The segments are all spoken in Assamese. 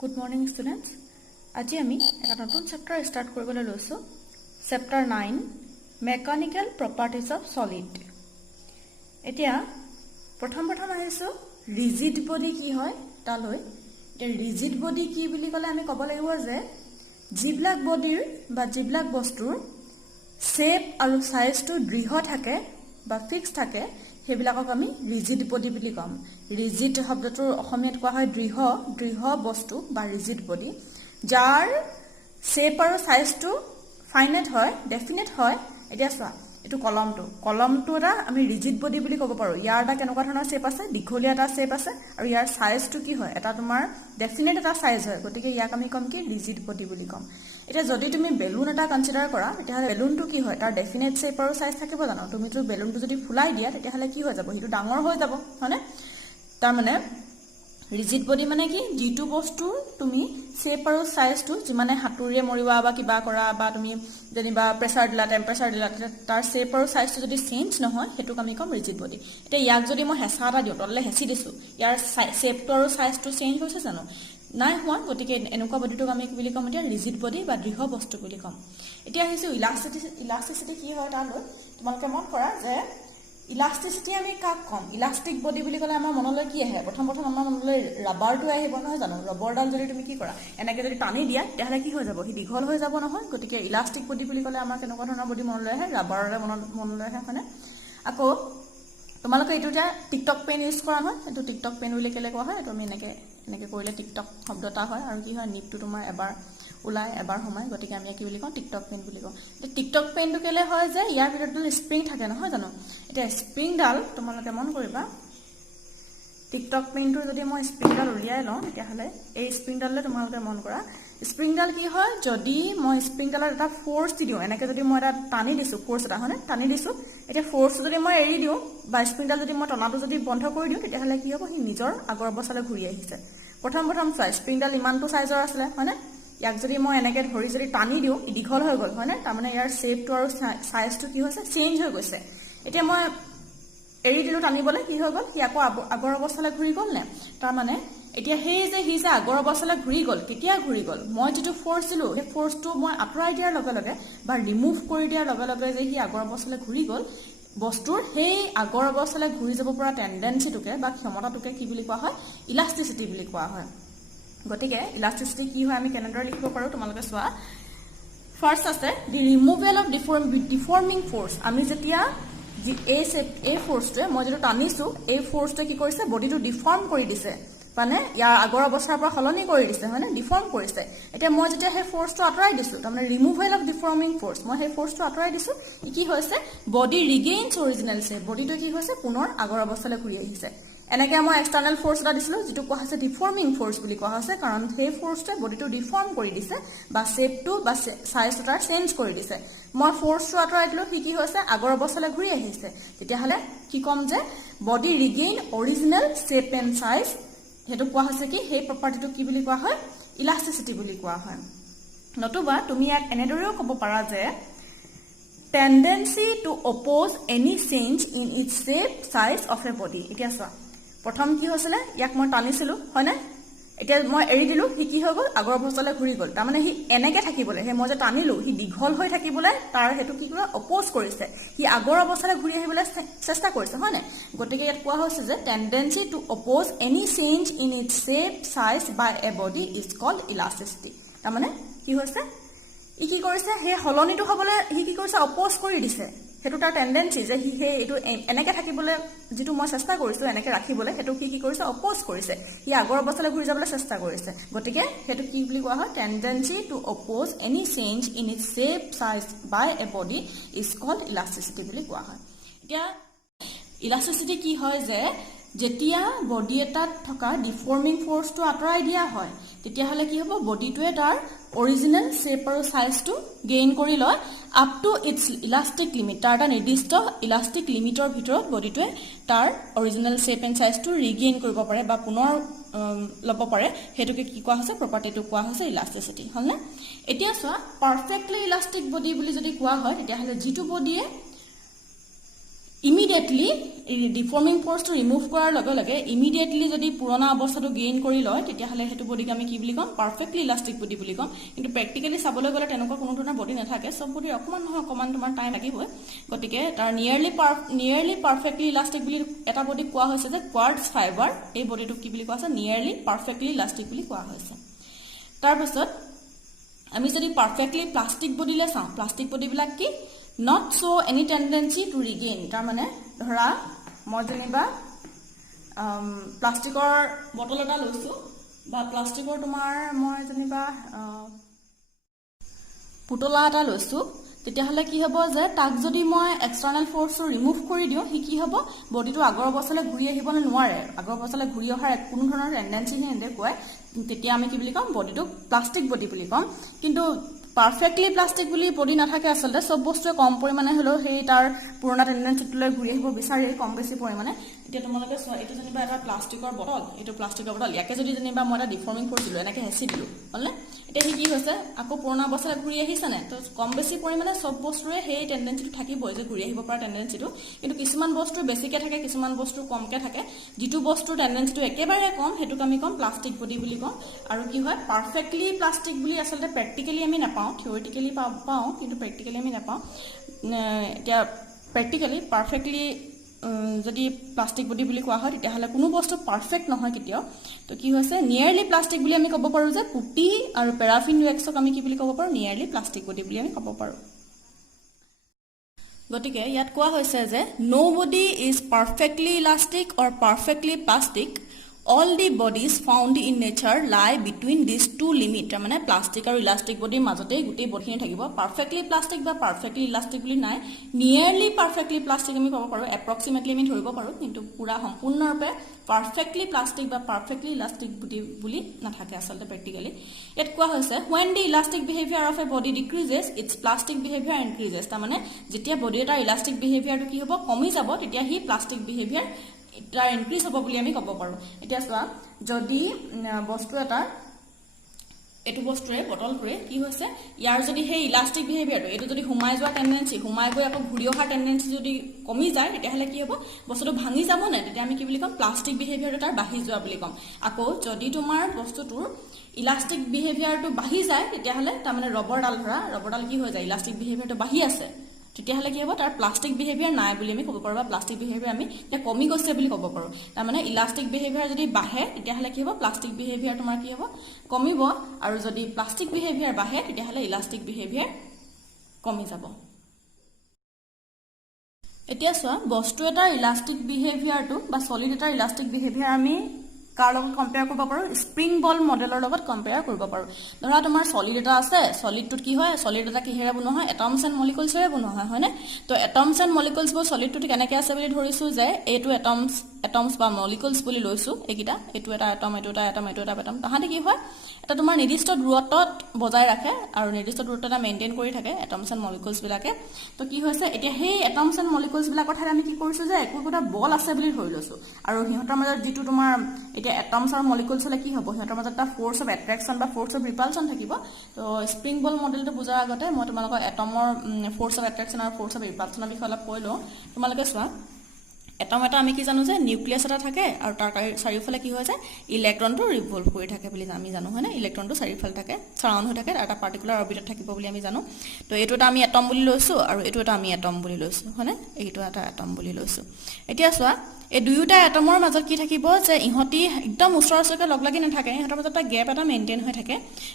Good morning students. আজি আমি এটা নতুন চেপ্টাৰ ষ্টাৰ্ট কৰিবলৈ লৈছো chapter 9 mechanical properties of solid এতিয়া প্ৰথম আহিছো ৰিজিড বডি কি হয় তালৈ এই ৰিজিড বডি কি বুলি ক'লে আমি ক'ব লাগিব যে জিব্লাক বডিৰ বা জিব্লাক বস্তুৰ শেপ আৰু সাইজটো দৃঢ় থাকে বা ফিক্স থাকে হেবিলাকক আমি ৰিজিড বডি বুলি কম ৰিজিড শব্দটোৰ অসমীয়াত কোৱা হয় দৃঢ় বস্তু বা ৰিজিড বডি যাৰ শেপ আৰু সাইজটো ফাইনাইট হয় ডেফিনেট হয় এতিয়া চোৱা এটো কলমটো এটা আমি ৰিজিড বডি বুলি ক'ব পাৰো ইয়াৰ এটা কেনেকুৱা ধৰণৰ শেপ আছে দীঘলীয়া এটা শেপ আছে আৰু ইয়াৰ সাইজটো কি হয় এটা তোমাৰ ডেফিনেট এটা সাইজ হয় গতিকে ইয়াক আমি কম কি ৰিজিড বডি বুলি কম এটা যদি তুমি বেলুন এটা কনসিডাৰ কৰা তেতিয়াহলে বেলুনটো কি হয় তাৰ ডেফিনেট শেপ আৰু সাইজ থাকিব জানো তুমি তো বেলুনটো যদি ফুলাই দিয়া তেতিয়াহলে কি হৈ যাব হিটো ডাঙৰ হৈ যাব হয়নে তাৰ মানে ৰিজিড বডি মানে কি জিটু বস্তু তুমি শেপ আৰু সাইজটো যিমানে হাতুৰিয়ে মৰিবা বা কিবা কৰা বা তুমি যেনিবা প্ৰেসাৰ দিলা টেম্পাৰেচাৰ দিলা তাৰ শেপ আৰু সাইজটো যদি চেঞ্জ নহয় হেতুক আমি কম ৰিজিড বডি এটা ইয়াক যদি মই হেঁচা এটা দিও তললে হেঁচি দিছো ইয়াৰ শেপটো আৰু সাইজটো চেঞ্জ হৈছে জানো নাই হোৱা গতিকে এনেকুৱা বডিটোক আমি কি বুলি কম এতিয়া ৰিজিড বডি বা দৃঢ় বস্তু বুলি কম এতিয়া আহিছে ইলাস্টিসিটি কি হয় তালৈ তোমালোকে মন কৰা যে ইলাস্টিসিটি আমি কাক কম ইলাস্টিক বডি বুলি ক'লে আমাৰ মনলৈ কি আহে প্ৰথম আমাৰ মনলৈ ৰাবাৰটো আহিব নহয় জানো ৰবৰডাল যদি তুমি কি কৰা এনেকে যদি টানি দিয়া তেতিয়াহলে কি হৈ যাব হি দীঘল হৈ যাব নহয় গতিকে ইলাস্টিক বডি বুলি ক'লে আমাৰ কেনেকুৱা ধৰণৰ বডি মনলৈ আহে ৰাবাৰৰে মনলৈ আহে হয়নে আকৌ তোমালোকে এইটো যে টিকটক পেন ইউজ কৰা হয় এইটো টিকটক পেন বুলি কেলে কোৱা হয় তুমি এনেকে কৰিলে টিকটক শব্দটা হয় আৰু কি হয় নিপটো তোমাৰ এবাৰ উলাই এবাৰ সময় গতিকে আমি কি বুলি কওঁ টিকটক পেন বুলি কওঁ টিকটক পেনটো কেলে হয় যে ইয়াৰ ভিতৰটো স্প্ৰিং থাকে নহয় জানো এটা স্প্ৰিংডাল তোমালোকে মন কৰিবা টিকটক পেনটো যদি মই স্প্ৰিংডাল উলিয়াই লওঁ তেতিয়াহলে এই স্প্ৰিংডাললে তোমালোকে মন কৰা স্প্ৰিংডাল কি হয় যদি মই স্প্ৰিংডালত এটা ফোৰ্স দি দিওঁ এনেকে যদি মই এটা টানি দিছো ফোৰ্স এটা হয়নে টানি দিছো এটা ফোৰ্স যদি মই এৰি দিওঁ বা স্প্ৰিংডাল যদি মই টনাটো যদি বন্ধ কৰি দিওঁ তেতিয়াহলে কি হ'ব হি নিজৰ আগৰ অৱস্থালৈ ঘূৰি আহিছে প্ৰথম চাই স্প্ৰিংডাল ইমানটো সাইজৰ আছিলে হয়নে ইয়াক যদি মই এনেকে ধৰি যদি টানি দিওঁ দীঘল হৈ গ'ল হয়নে তাৰ মানে ইয়াৰ শেপটো আৰু সাইজটো কি হৈছে চেঞ্জ হৈ গৈছে এতিয়া মই এৰি দিলো টানিবলৈ কি হৈ গ'ল হি আকৌ আগৰ অৱস্থালৈ ঘূৰি গ'ল নে তাৰ মানে এতিয়া হি যে আগৰ অৱস্থালৈ ঘূৰি গ'ল কেতিয়া ঘূৰি গ'ল মই যেটো ফোৰ্স দিলো সেই ফোৰ্সটো মই আঁতৰাই দিয়াৰ লগে লগে বা ৰিমুভ কৰি দিয়াৰ লগে লগে যে হি আগৰ অৱস্থালৈ ঘূৰি গ'ল বস্তুৰ সেই আগৰ অৱস্থালৈ ঘূৰি যাব পৰা টেন্ডেন্সিটোকে বা ক্ষমতাটোকে কি বুলি কোৱা হয় ইলাস্টিসিটি বুলি কোৱা হয় গতিকে ইলাস্টিসিটি কি হয় আমি কেনেদৰে লিখিব পাৰো তোমালোকে চোৱা ফাৰ্স্ট আছে দি ৰিমুভেল অফ ডিফৰ্মিং ফোৰ্স আমি যেতিয়া এই ফোৰ্সটোৱে মই যেটো টানিছো এই ফোৰ্সটোৱে কি কৰিছে বডিটো ডিফৰ্ম কৰি দিছে মানে ইয়াৰ আগৰ অৱস্থাৰ পৰা হলনি কৰি দিছে হয়নে ডিফৰ্ম কৰিছে এতিয়া মই যেতিয়া সেই ফোৰ্সটো আঁতৰাই দিছো তাৰমানে ৰিমুভেল অফ ডিফৰ্মিং ফোৰ্স মই সেই ফোৰ্সটো আঁতৰাই দিছো কি হৈছে বডি ৰিগেইনছ অৰিজিনেল শেপ বডিটো কি হৈছে পুনৰ আগৰ অৱস্থালৈ ঘূৰি আহিছে এনেকে মই এক্সটাৰ্নাল ফোৰ্স এটা দিছিলো যেটো কোৱা হৈছে ডিফৰ্মিং ফোৰ্স বুলি কোৱা হৈছে কাৰণ সেই ফোৰ্সটোৱে বডিটো ডিফৰ্ম কৰি দিছে বা শেপটো বা সাইজটো তাৰ চেঞ্জ কৰি দিছে মই ফোৰ্সটো আঁতৰাই দিলো কি হৈছে আগৰ অৱস্থালৈ ঘূৰি আহিছে তেতিয়াহলে কি কম যে body regain original shape and size হেতু কোৱা হৈছে কি সেই প্ৰপাৰ্টিটো কি বুলি কোৱা হয় ইলাস্টিসিটি বুলি কোৱা হয় নতুবা তুমি ইয়াক এনেদৰেও ক'ব পাৰা যে tendency to oppose any change in its shape size of a body এতিয়া চোৱা প্ৰথম কি হৈছিল ইয়াক মই টানিছিলো হয়নে এতিয়া মই এৰি দিলো কি হৈ গ'ল আগৰ অৱস্থালৈ ঘূৰি গ'ল তাৰ মানে হি এনেকে থাকিবলৈ হে মই যে টানিলো হি দীঘল হৈ থাকিবলৈ তাৰ হেতু কি কৰে অপোজ কৰিছে হি আগৰ অৱস্থালৈ ঘূৰি আহিবলৈ চেষ্টা কৰিছে হয়নে গতিকে ইয়াত কোৱা হৈছে যে tendency to oppose any change in its shape size by a body is called elasticity তাৰ মানে কি হৈছে কি কৰিছে হে হলনিটো হ'বলৈ হি কি কৰিছে অপোজ কৰি দিছে হেতু তাৰ টেন্ডেন্সি যে হি এটো এনেকে থাকিবলৈ যেটো মই চেষ্টা কৰিছো এনেকে ৰাখিবলৈ হেতু কি কৰিছে অপোজ কৰিছে হি আগৰ অৱস্থালৈ ঘূৰি যাবলৈ চেষ্টা কৰিছে গতিকে হেতু কি বুলি কোৱা হয় tendency to oppose any change in its shape size by a body is called elasticity বুলি কোৱা হয় এতিয়া ইলাস্টিসিটি কি হয় যে যেতিয়া বডি এটাত থকা ডিফৰ্মিং ফোৰ্সটো আঁতৰাই দিয়া হয় তেতিয়াহলে কি হ'ব বডিটোৱে তাৰ অৰিজিনেল শেপ আৰু সাইজটো গেইন কৰি লয় up to its elastic limit তাৰ এটা নিৰ্দিষ্ট ইলাস্টিক লিমিটৰ ভিতৰত বডিটোৱে তাৰ অৰিজিনেল শেপ এণ্ড সাইজটো ৰিগেইন কৰিব পাৰে বা পুনৰ ল'ব পাৰে হেতুকে কি কোৱা হৈছে প্ৰপাৰ্টিটো কোৱা হৈছে ইলাস্টিসিটি হলনে এতিয়া চোৱা পাৰফেক্টলি ইলাস্টিক বডি বুলি যদি কোৱা হয় তেতিয়াহলে জিটু বডিয়ে ইমিডিয়েটলি ডিফৰ্মিং ফৰ্চটো ৰিমুভ কৰাৰ লগে লগে ইমিডিয়েটলি যদি পুৰণা অৱস্থাটো গেইন কৰি লয় তেতিয়াহ'লে সেইটো বডিক আমি কি বুলি ক'ম পাৰফেক্টলি ইলাষ্টিক বডি বুলি ক'ম কিন্তু প্ৰেক্টিকেলি চাবলৈ গ'লে তেনেকুৱা কোনো ধৰণৰ বডি নাথাকে চব বডিৰ অকণমান নহয় অকণমান তোমাৰ টাইম লাগিবই গতিকে তাৰ নিয়াৰলি পাৰফেক্টলি ইলাষ্টিক বুলি এটা বডিক কোৱা হৈছে যে কোৱাৰ্টছ ফাইবাৰ এই বডিটোক কি বুলি কোৱা হৈছে নিয়াৰলি পাৰফেক্টলি ইলাষ্টিক বুলি কোৱা হৈছে তাৰপিছত আমি যদি পাৰফেক্টলি প্লাষ্টিক বডিলৈ চাওঁ প্লাষ্টিক বডিবিলাক কি not show any tendency to regain তাৰ মানে ধৰা মই যেনিবা প্লাষ্টিকৰ বটল এটা লৈছো বা প্লাষ্টিকৰ তোমাৰ মই যেনিবা পুতলা এটা লৈছো তেতিয়াহ'লে কি হ'ব যে তাক যদি মই এক্সটাৰ্নেল ফৰ্চটো ৰিমুভ কৰি দিওঁ সি কি হ'ব বডিটো আগৰ অৱস্থালৈ ঘূৰি আহিবলৈ নোৱাৰে আগৰ অৱস্থালৈ ঘূৰি অহাৰ কোনো ধৰণৰ টেণ্ডেঞ্চি নেদেখুৱায় তেতিয়া আমি কি বুলি ক'ম বডিটোক প্লাষ্টিক বডি বুলি ক'ম কিন্তু পাৰফেক্টলি প্লাষ্টিক বুলি বডি নাথাকে আচলতে সব বস্তুৱে কম পৰিমাণে হলেও সেই তাৰ পুৰণা টেণ্ডেঞ্চিটোলৈ ঘূৰি আহিব বিচাৰে কম বেছি পৰিমাণে এতিয়া তোমালোকে এইটো যেনিবা এটা প্লাষ্টিকৰ বটল এইটো প্লাষ্টিকৰ বটল ইয়াকে যদি যেনিবা মই এটা ডিফৰ্মিং ফৰ্চ দিলোঁ এনেকৈ হেঁচি দিলোঁ হ'লে এতিয়া সি কি হৈছে আকৌ পুৰণা অৱস্থালৈ ঘূৰি আহিছেনে তো কম বেছি পৰিমাণে সব বস্তুৰে সেই টেণ্ডেঞ্চিটো থাকিবই যে ঘূৰি আহিব পৰা টেণ্ডেঞ্চিটো কিন্তু কিছুমান বস্তু বেছিকৈ থাকে কিছুমান বস্তু কমকৈ থাকে যিটো বস্তুৰ টেণ্ডেঞ্চিটো একেবাৰে কম সেইটোক আমি ক'ম প্লাষ্টিক বডি বুলি ক'ম আৰু কি হয় পাৰফেক্টলি প্লাষ্টিক বুলি আচলতে প্ৰেক্টিকেলি আমি নাপাওঁ থিয়ৰিটিকেলি পাওঁ কিন্তু প্ৰেক্টিকেলি আমি নাপাওঁ এতিয়া প্ৰেক্টিকেলি পাৰফেক্টলি যদি প্লাষ্টিক বডি বুলি কোৱা হয় তেতিয়াহ'লে কোনো বস্তু পাৰফেক্ট নহয় কেতিয়াও তো কি হৈছে নিয়াৰলি প্লাষ্টিক বুলি আমি ক'ব পাৰোঁ যে পুটি আৰু পেৰাফিন ৱেক্সক আমি কি বুলি ক'ব পাৰোঁ নিয়াৰলি প্লাষ্টিক বডি বুলি আমি ক'ব পাৰোঁ গতিকে ইয়াত কোৱা হৈছে যে no body is perfectly elastic or perfectly plastic all the bodies found in nature lie between these two limit তাৰ মানে প্লাষ্টিক আৰু ইলাষ্টিক বডিৰ মাজতে গোটেই বডিখিনি থাকিব পাৰফেক্টলি প্লাষ্টিক বা পাৰফেক্টলি ইলাষ্টিক বুলি নাই নিয়াৰলি পাৰফেক্টলি প্লাষ্টিক আমি ক'ব পাৰোঁ এপ্ৰক্সিমেটলি আমি ধৰিব পাৰোঁ কিন্তু পুৰা সম্পূৰ্ণৰূপে পাৰফেক্টলি প্লাষ্টিক বা পাৰফেক্টলি ইলাষ্টিক বডি বুলি নাথাকে আচলতে প্ৰেক্টিকেলি ইয়াত কোৱা হৈছে when the elastic behavior of a body decreases its plastic behavior increases তাৰ মানে যেতিয়া বডি এটাৰ ইলাষ্টিক বিহেভিয়াৰটো কি হ'ব কমি যাব তেতিয়া সি প্লাষ্টিক বিহেভিয়াৰ তাৰ ইনক্ৰিজ হ'ব বুলি আমি ক'ব পাৰোঁ এতিয়া চোৱা যদি বস্তু এটা এটো বস্তুৰে বটলটোৰে কি হৈছে ইয়াৰ যদি সেই ইলাষ্টিক বিহেভিয়াৰটো এটো যদি হুমাই যোৱা টেণ্ডেঞ্চি হুমাই গৈ আকৌ ঘূৰি অহাৰ টেণ্ডেঞ্চি যদি কমি যায় তেতিয়াহ'লে কি হ'ব বস্তুটো ভাঙি যাব নে তেতিয়া আমি কি বুলি ক'ম প্লাষ্টিক বিহেভিয়াৰটো তাৰ বাঢ়ি যোৱা বুলি ক'ম আকৌ যদি তোমাৰ বস্তুটোৰ ইলাষ্টিক বিহেভিয়াৰটো বাঢ়ি যায় তেতিয়াহ'লে তাৰমানে ৰবৰডাল কি হৈ যায় ইলাষ্টিক বিহেভিয়াৰটো বাঢ়ি আছে তেতিয়াহ'লে কি হ'ব তাৰ প্লাষ্টিক বিহেভিয়াৰ নাই বুলি আমি ক'ব পাৰোঁ বা প্লাষ্টিক বিহেভিয়াৰ আমি এতিয়া কমি গৈছে বুলি ক'ব পাৰোঁ তাৰমানে ইলাষ্টিক বিহেভিয়াৰ যদি বাঢ়ে তেতিয়াহ'লে কি হ'ব প্লাষ্টিক বিহেভিয়াৰ তোমাৰ কি হ'ব কমিব আৰু যদি প্লাষ্টিক বিহেভিয়াৰ বাঢ়ে তেতিয়াহ'লে ইলাষ্টিক বিহেভিয়াৰ কমি যাব এতিয়া চোৱা বস্তু এটাৰ ইলাষ্টিক বিহেভিয়াৰটো বা সলিড এটাৰ ইলাষ্টিক বিহেভিয়াৰ আমি কাৰ লগত কম্পেয়াৰ কৰিব পাৰোঁ স্প্ৰিং বল মডেলৰ লগত কম্পেয়াৰ কৰিব পাৰোঁ ধৰা তোমাৰ সলিড এটা আছে সলিডটোত কি হয় সলিড এটা কিহেৰে বনোৱা হয় এটমছ এণ্ড মলিকুলছৰে বনোৱা হয় হয়নে তো এটমছ এণ্ড মলিকুলছবোৰ সলিডটোত কেনেকৈ আছে বুলি ধৰিছোঁ যে এইটো এটমছ বা মলিকুলছ বুলি লৈছোঁ এইকেইটা এইটো এটা এটম এইটো এটা এটম এইটো এটা এটম তাহাঁতে কি হয় এটা তোমাৰ নিৰ্দিষ্ট দূৰত্বত বজাই ৰাখে আৰু নিৰ্দিষ্ট দূৰত্ব এটা মেইনটেইন কৰি থাকে এটমছ এণ্ড মলিকুলছবিলাকে তো কি হৈছে এতিয়া সেই এটমছ এণ্ড মলিকুলছবিলাকৰ ঠাইত আমি কি কৰিছোঁ যে একোটা বল আছে বুলি ধৰি লৈছোঁ আৰু সিহঁতৰ মাজত যিটো তোমাৰ এতিয়া এটমছ আৰু মলিকুলছ হ'লে কি হ'ব সিহঁতৰ মাজত এটা ফ'ৰ্চ অফ এট্ৰেকশ্যন বা ফ'ৰ্চ অফ ৰিপালশ্যন থাকিব তো স্প্ৰিং বল মডেলটো বুজাৰ আগতে মই তোমালোকক এটমৰ ফ'ৰ্চ অফ এট্ৰেকশ্যন আৰু ফ'ৰ্চ অফ ৰিপালশ্যনৰ বিষয়ে অলপ কৈ লওঁ তোমালোকে চোৱা এটম এটা আমি কি জানো যে নিউক্লিয়াছ এটা থাকে আৰু তাৰ চাৰিওফালে কি হৈ যায় ইলেক্ট্ৰনটো ৰিভলভ কৰি থাকে বুলি আমি জানো হয়নে ইলেক্ট্ৰনটো চাৰিওফালে থাকে চাৰাউণ্ড হৈ থাকে এটা পাৰ্টিকুলাৰ অৰ্বিটত থাকিব বুলি আমি জানো তো এইটো এটা আমি এটম বুলি লৈছোঁ আৰু এইটো এটা আমি এটম বুলি লৈছোঁ হয়নে এইটো এটা এটম বুলি লৈছোঁ এতিয়া চোৱা এই দুয়োটা এটমৰ মাজত কি থাকিব যে ইহঁতি একদম ওচৰা ওচৰকৈ লগ লাগি নাথাকে ইহঁতৰ মাজত এটা গেপ এটা মেইনটেইন হৈ থাকে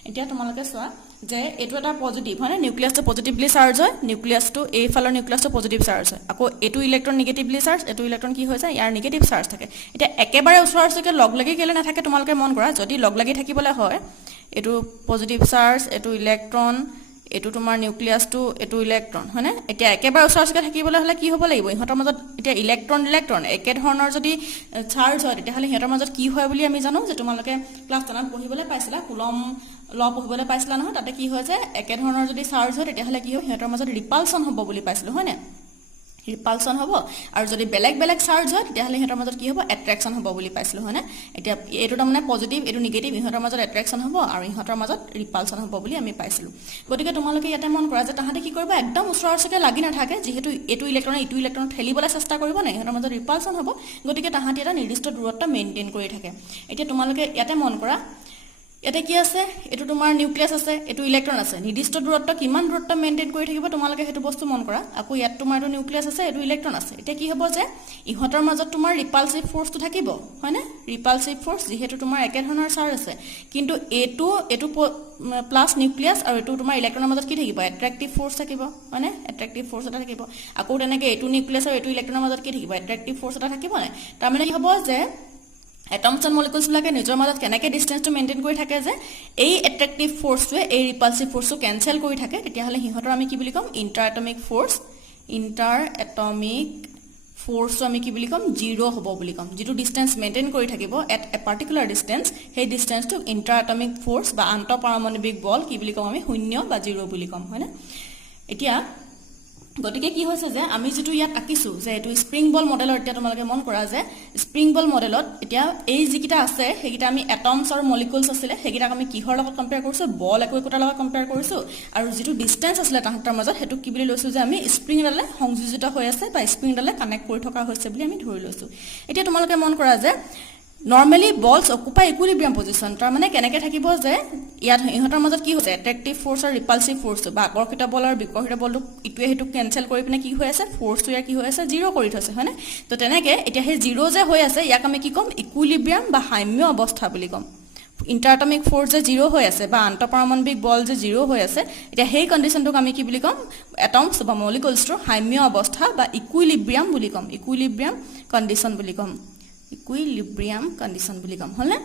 এতিয়া তোমালোকে চোৱা যে এইটো এটা পজিটিভ হয়নে নিউক্লিয়াছটো পজিটিভলি চাৰ্জ হয় নিউক্লিয়াছটো এইফালৰ নিউক্লিয়াছটো পজিটিভ চাৰ্জ হয় আকৌ এইটো ইলেক্ট্ৰন নিগেটিভলি চাৰ্জ এইটো ইলেক্ট্ৰন কি হৈ যায় ইয়াৰ নিগেটিভ চাৰ্জ থাকে এতিয়া একেবাৰে ওচৰা ওচৰকৈ লগ লাগি কেলৈ নাথাকে তোমালোকে মন কৰা যদি লগ লাগি থাকিবলৈ হয় এইটো পজিটিভ চাৰ্জ এইটো ইলেক্ট্ৰন এইটো তোমাৰ নিউক্লিয়াছটো এইটো ইলেক্ট্ৰন হয়নে এতিয়া একেবাৰে ওচৰা ওচৰকৈ থাকিবলৈ হ'লে কি হ'ব লাগিব ইহঁতৰ মাজত এতিয়া ইলেক্ট্ৰন একে ধৰণৰ যদি চাৰ্জ হয় তেতিয়াহ'লে সিহঁতৰ মাজত কি হয় বুলি আমি জানো যে তোমালোকে ক্লাছ 10ত পঢ়িবলৈ পাইছিলা কুলম ল পঢ়িবলৈ পাইছিলা নহয় তাতে কি হয় যে একে ধৰণৰ যদি চাৰ্জ হয় তেতিয়াহ'লে কি হয় সিহঁতৰ মাজত ৰিপালশ্যন হ'ব বুলি পাইছিলোঁ হয়নে ৰিপালচন হ'ব আৰু যদি বেলেগ বেলেগ চাৰ্জ হয় তেতিয়াহ'লে ইহঁতৰ মাজত কি হ'ব এট্ৰেকচন হ'ব বুলি পাইছিলোঁ হয়নে এতিয়া এইটো তাৰমানে পজিটিভ এইটো নিগেটিভ ইহঁতৰ মাজত এট্ৰেকচন হ'ব আৰু ইহঁতৰ মাজত ৰিপালচন হ'ব বুলি আমি পাইছিলোঁ গতিকে তোমালোকে ইয়াতে মন কৰা যে তাহাঁতে কি কৰিব একদম ওচৰা-ওচৰিকৈ লাগি নাথাকে যিহেতু এইটো ইলেক্ট্ৰন ঠেলিবলৈ চেষ্টা কৰিব নাই ইহঁতৰ মাজত ৰিপালচন হ'ব গতিকে তাহাঁতে এটা নিৰ্দিষ্ট দূৰত্ব মেইনটেইন কৰি থাকে এতিয়া তোমালোকে ইয়াতে মন কৰা ইয়াতে কি আছে এটো তোমাৰ নিউক্লিয়াছ আছে এটো ইলেক্ট্ৰন আছে নিৰ্দিষ্ট দূৰত্ব কিমান দূৰত্ব মেইনটেইন কৰি থাকিব তোমালোকে হেতু বস্তু মন কৰা আকৌ ইয়াত তোমাৰ এটো নিউক্লিয়াছ আছে এটো ইলেক্ট্ৰন আছে এতিয়া কি হ'ব যে ইহঁতৰ মাজত তোমাৰ ৰিপালসিভ ফোৰ্সটো থাকিব হয়নে ৰিপালসিভ ফোৰ্স যেহেতু তোমাৰ একে ধৰণৰ চাৰ্জ আছে কিন্তু এটো প্লাস নিউক্লিয়াছ আৰু এটো তোমাৰ ইলেক্ট্ৰনৰ মাজত কি থাকিব এট্ৰাক্টিভ ফোৰ্স থাকিব হয়নে এট্ৰাক্টিভ ফোৰ্স এটা থাকিব আকৌ তেনেকে এটো নিউক্লিয়াছ আৰু এটো ইলেক্ট্ৰনৰ মাজত কি থাকিব এট্ৰাক্টিভ ফোৰ্স এটা থাকিব নাই তাৰ মানে কি হ'ব যে এটমছ এণ্ড মলিকুলছ বিলাকে নিজৰ মাজত কেনেকৈ ডিসটেন্সটো মেইনটেইন কৰি থাকে যে এই এট্ৰাক্টিভ ফোৰ্সটোৱে এই ৰিপালসিভ ফোৰ্সটো কেনসেল কৰি থাকে তেতিয়াহলে হিহঁতৰ আমি কি বুলি কম ইন্টাৰ এটমিক ফোৰ্সটো আমি কি বুলি কম 0 হ'ব বুলি কম যেটো ডিসটেন্স মেইনটেইন কৰি থাকিব এট এ পাৰ্টিকুলাৰ ডিসটেন্স সেই ডিসটেন্সটো ইন্টাৰ এটমিক ফোৰ্স বা আন্তঃপাৰমাণৱিক বল কি বুলি কম আমি 0 বা 0 বুলি কম হয়নে এতিয়া গতিকে কি হৈছে যে আমি যেটো ইয়াত আকিছো যে এটো স্প্ৰিং বল মডেলৰ এতিয়া তোমালোকে মন কৰা যে স্প্ৰিং বল মডেলত এতিয়া এই যিকিটা আছে হেকিটা আমি এটমছ আৰু মলিকুলছ আছিলে হেকিটা আমি কিহৰ লগত কম্পেয়াৰ কৰিছো বল একোটাৰ লগত কম্পেয়াৰ কৰিছো আৰু যেটো ডিসটেন্স আছিলে তাহাঁতৰ মাজত হেতু কি বুলি লৈছো যে আমি স্প্ৰিং ডালে সংযোজিত হৈ আছে বা স্প্ৰিং ডালে কানেক্ট কৰি থকা হৈছে বুলি আমি ধৰি লৈছো এতিয়া তোমালোকে মন কৰা যে Normally balls occupy equilibrium position. তাৰ মানে কেনেকৈ থাকিব যে ইয়াত ইহঁতৰ মাজত কি হৈছে এট্ৰাক্টিভ ফোৰ্স আৰু ৰিপালসিভ ফোৰ্স বা আকৰ্ষিত বল আৰু বিকৰ্ষিত বলটো ইটোৱে হেতু কেনসেল কৰি পিনে কি হৈ আছে ফোৰ্সটো ইয়াৰ কি হৈ আছে 0 কৰি থৈছে হয়নে তো তেনেকৈ এতিয়া সেই 0 যে হৈ আছে ইয়াক আমি কি কম ইকুইলিব্ৰিয়াম বা সাম্য অৱস্থা বুলি কম ইন্টাৰএটমিক ফোৰ্স যে 0 হৈ আছে বা আন্তঃপাৰমাণৱিক বল যে 0 হৈ আছে এতিয়া সেই কন্ডিশনটোক আমি কি বুলি কম এটমছ বা মলিকুলছৰ সাম্য অৱস্থা বা ইকুইলিব্ৰিয়াম বুলি কম ইকুইলিব্ৰিয়াম কন্ডিশন বুলি কম ইকুইলিব্ৰিয়াম কন্ডিশন বুলি কম হলনে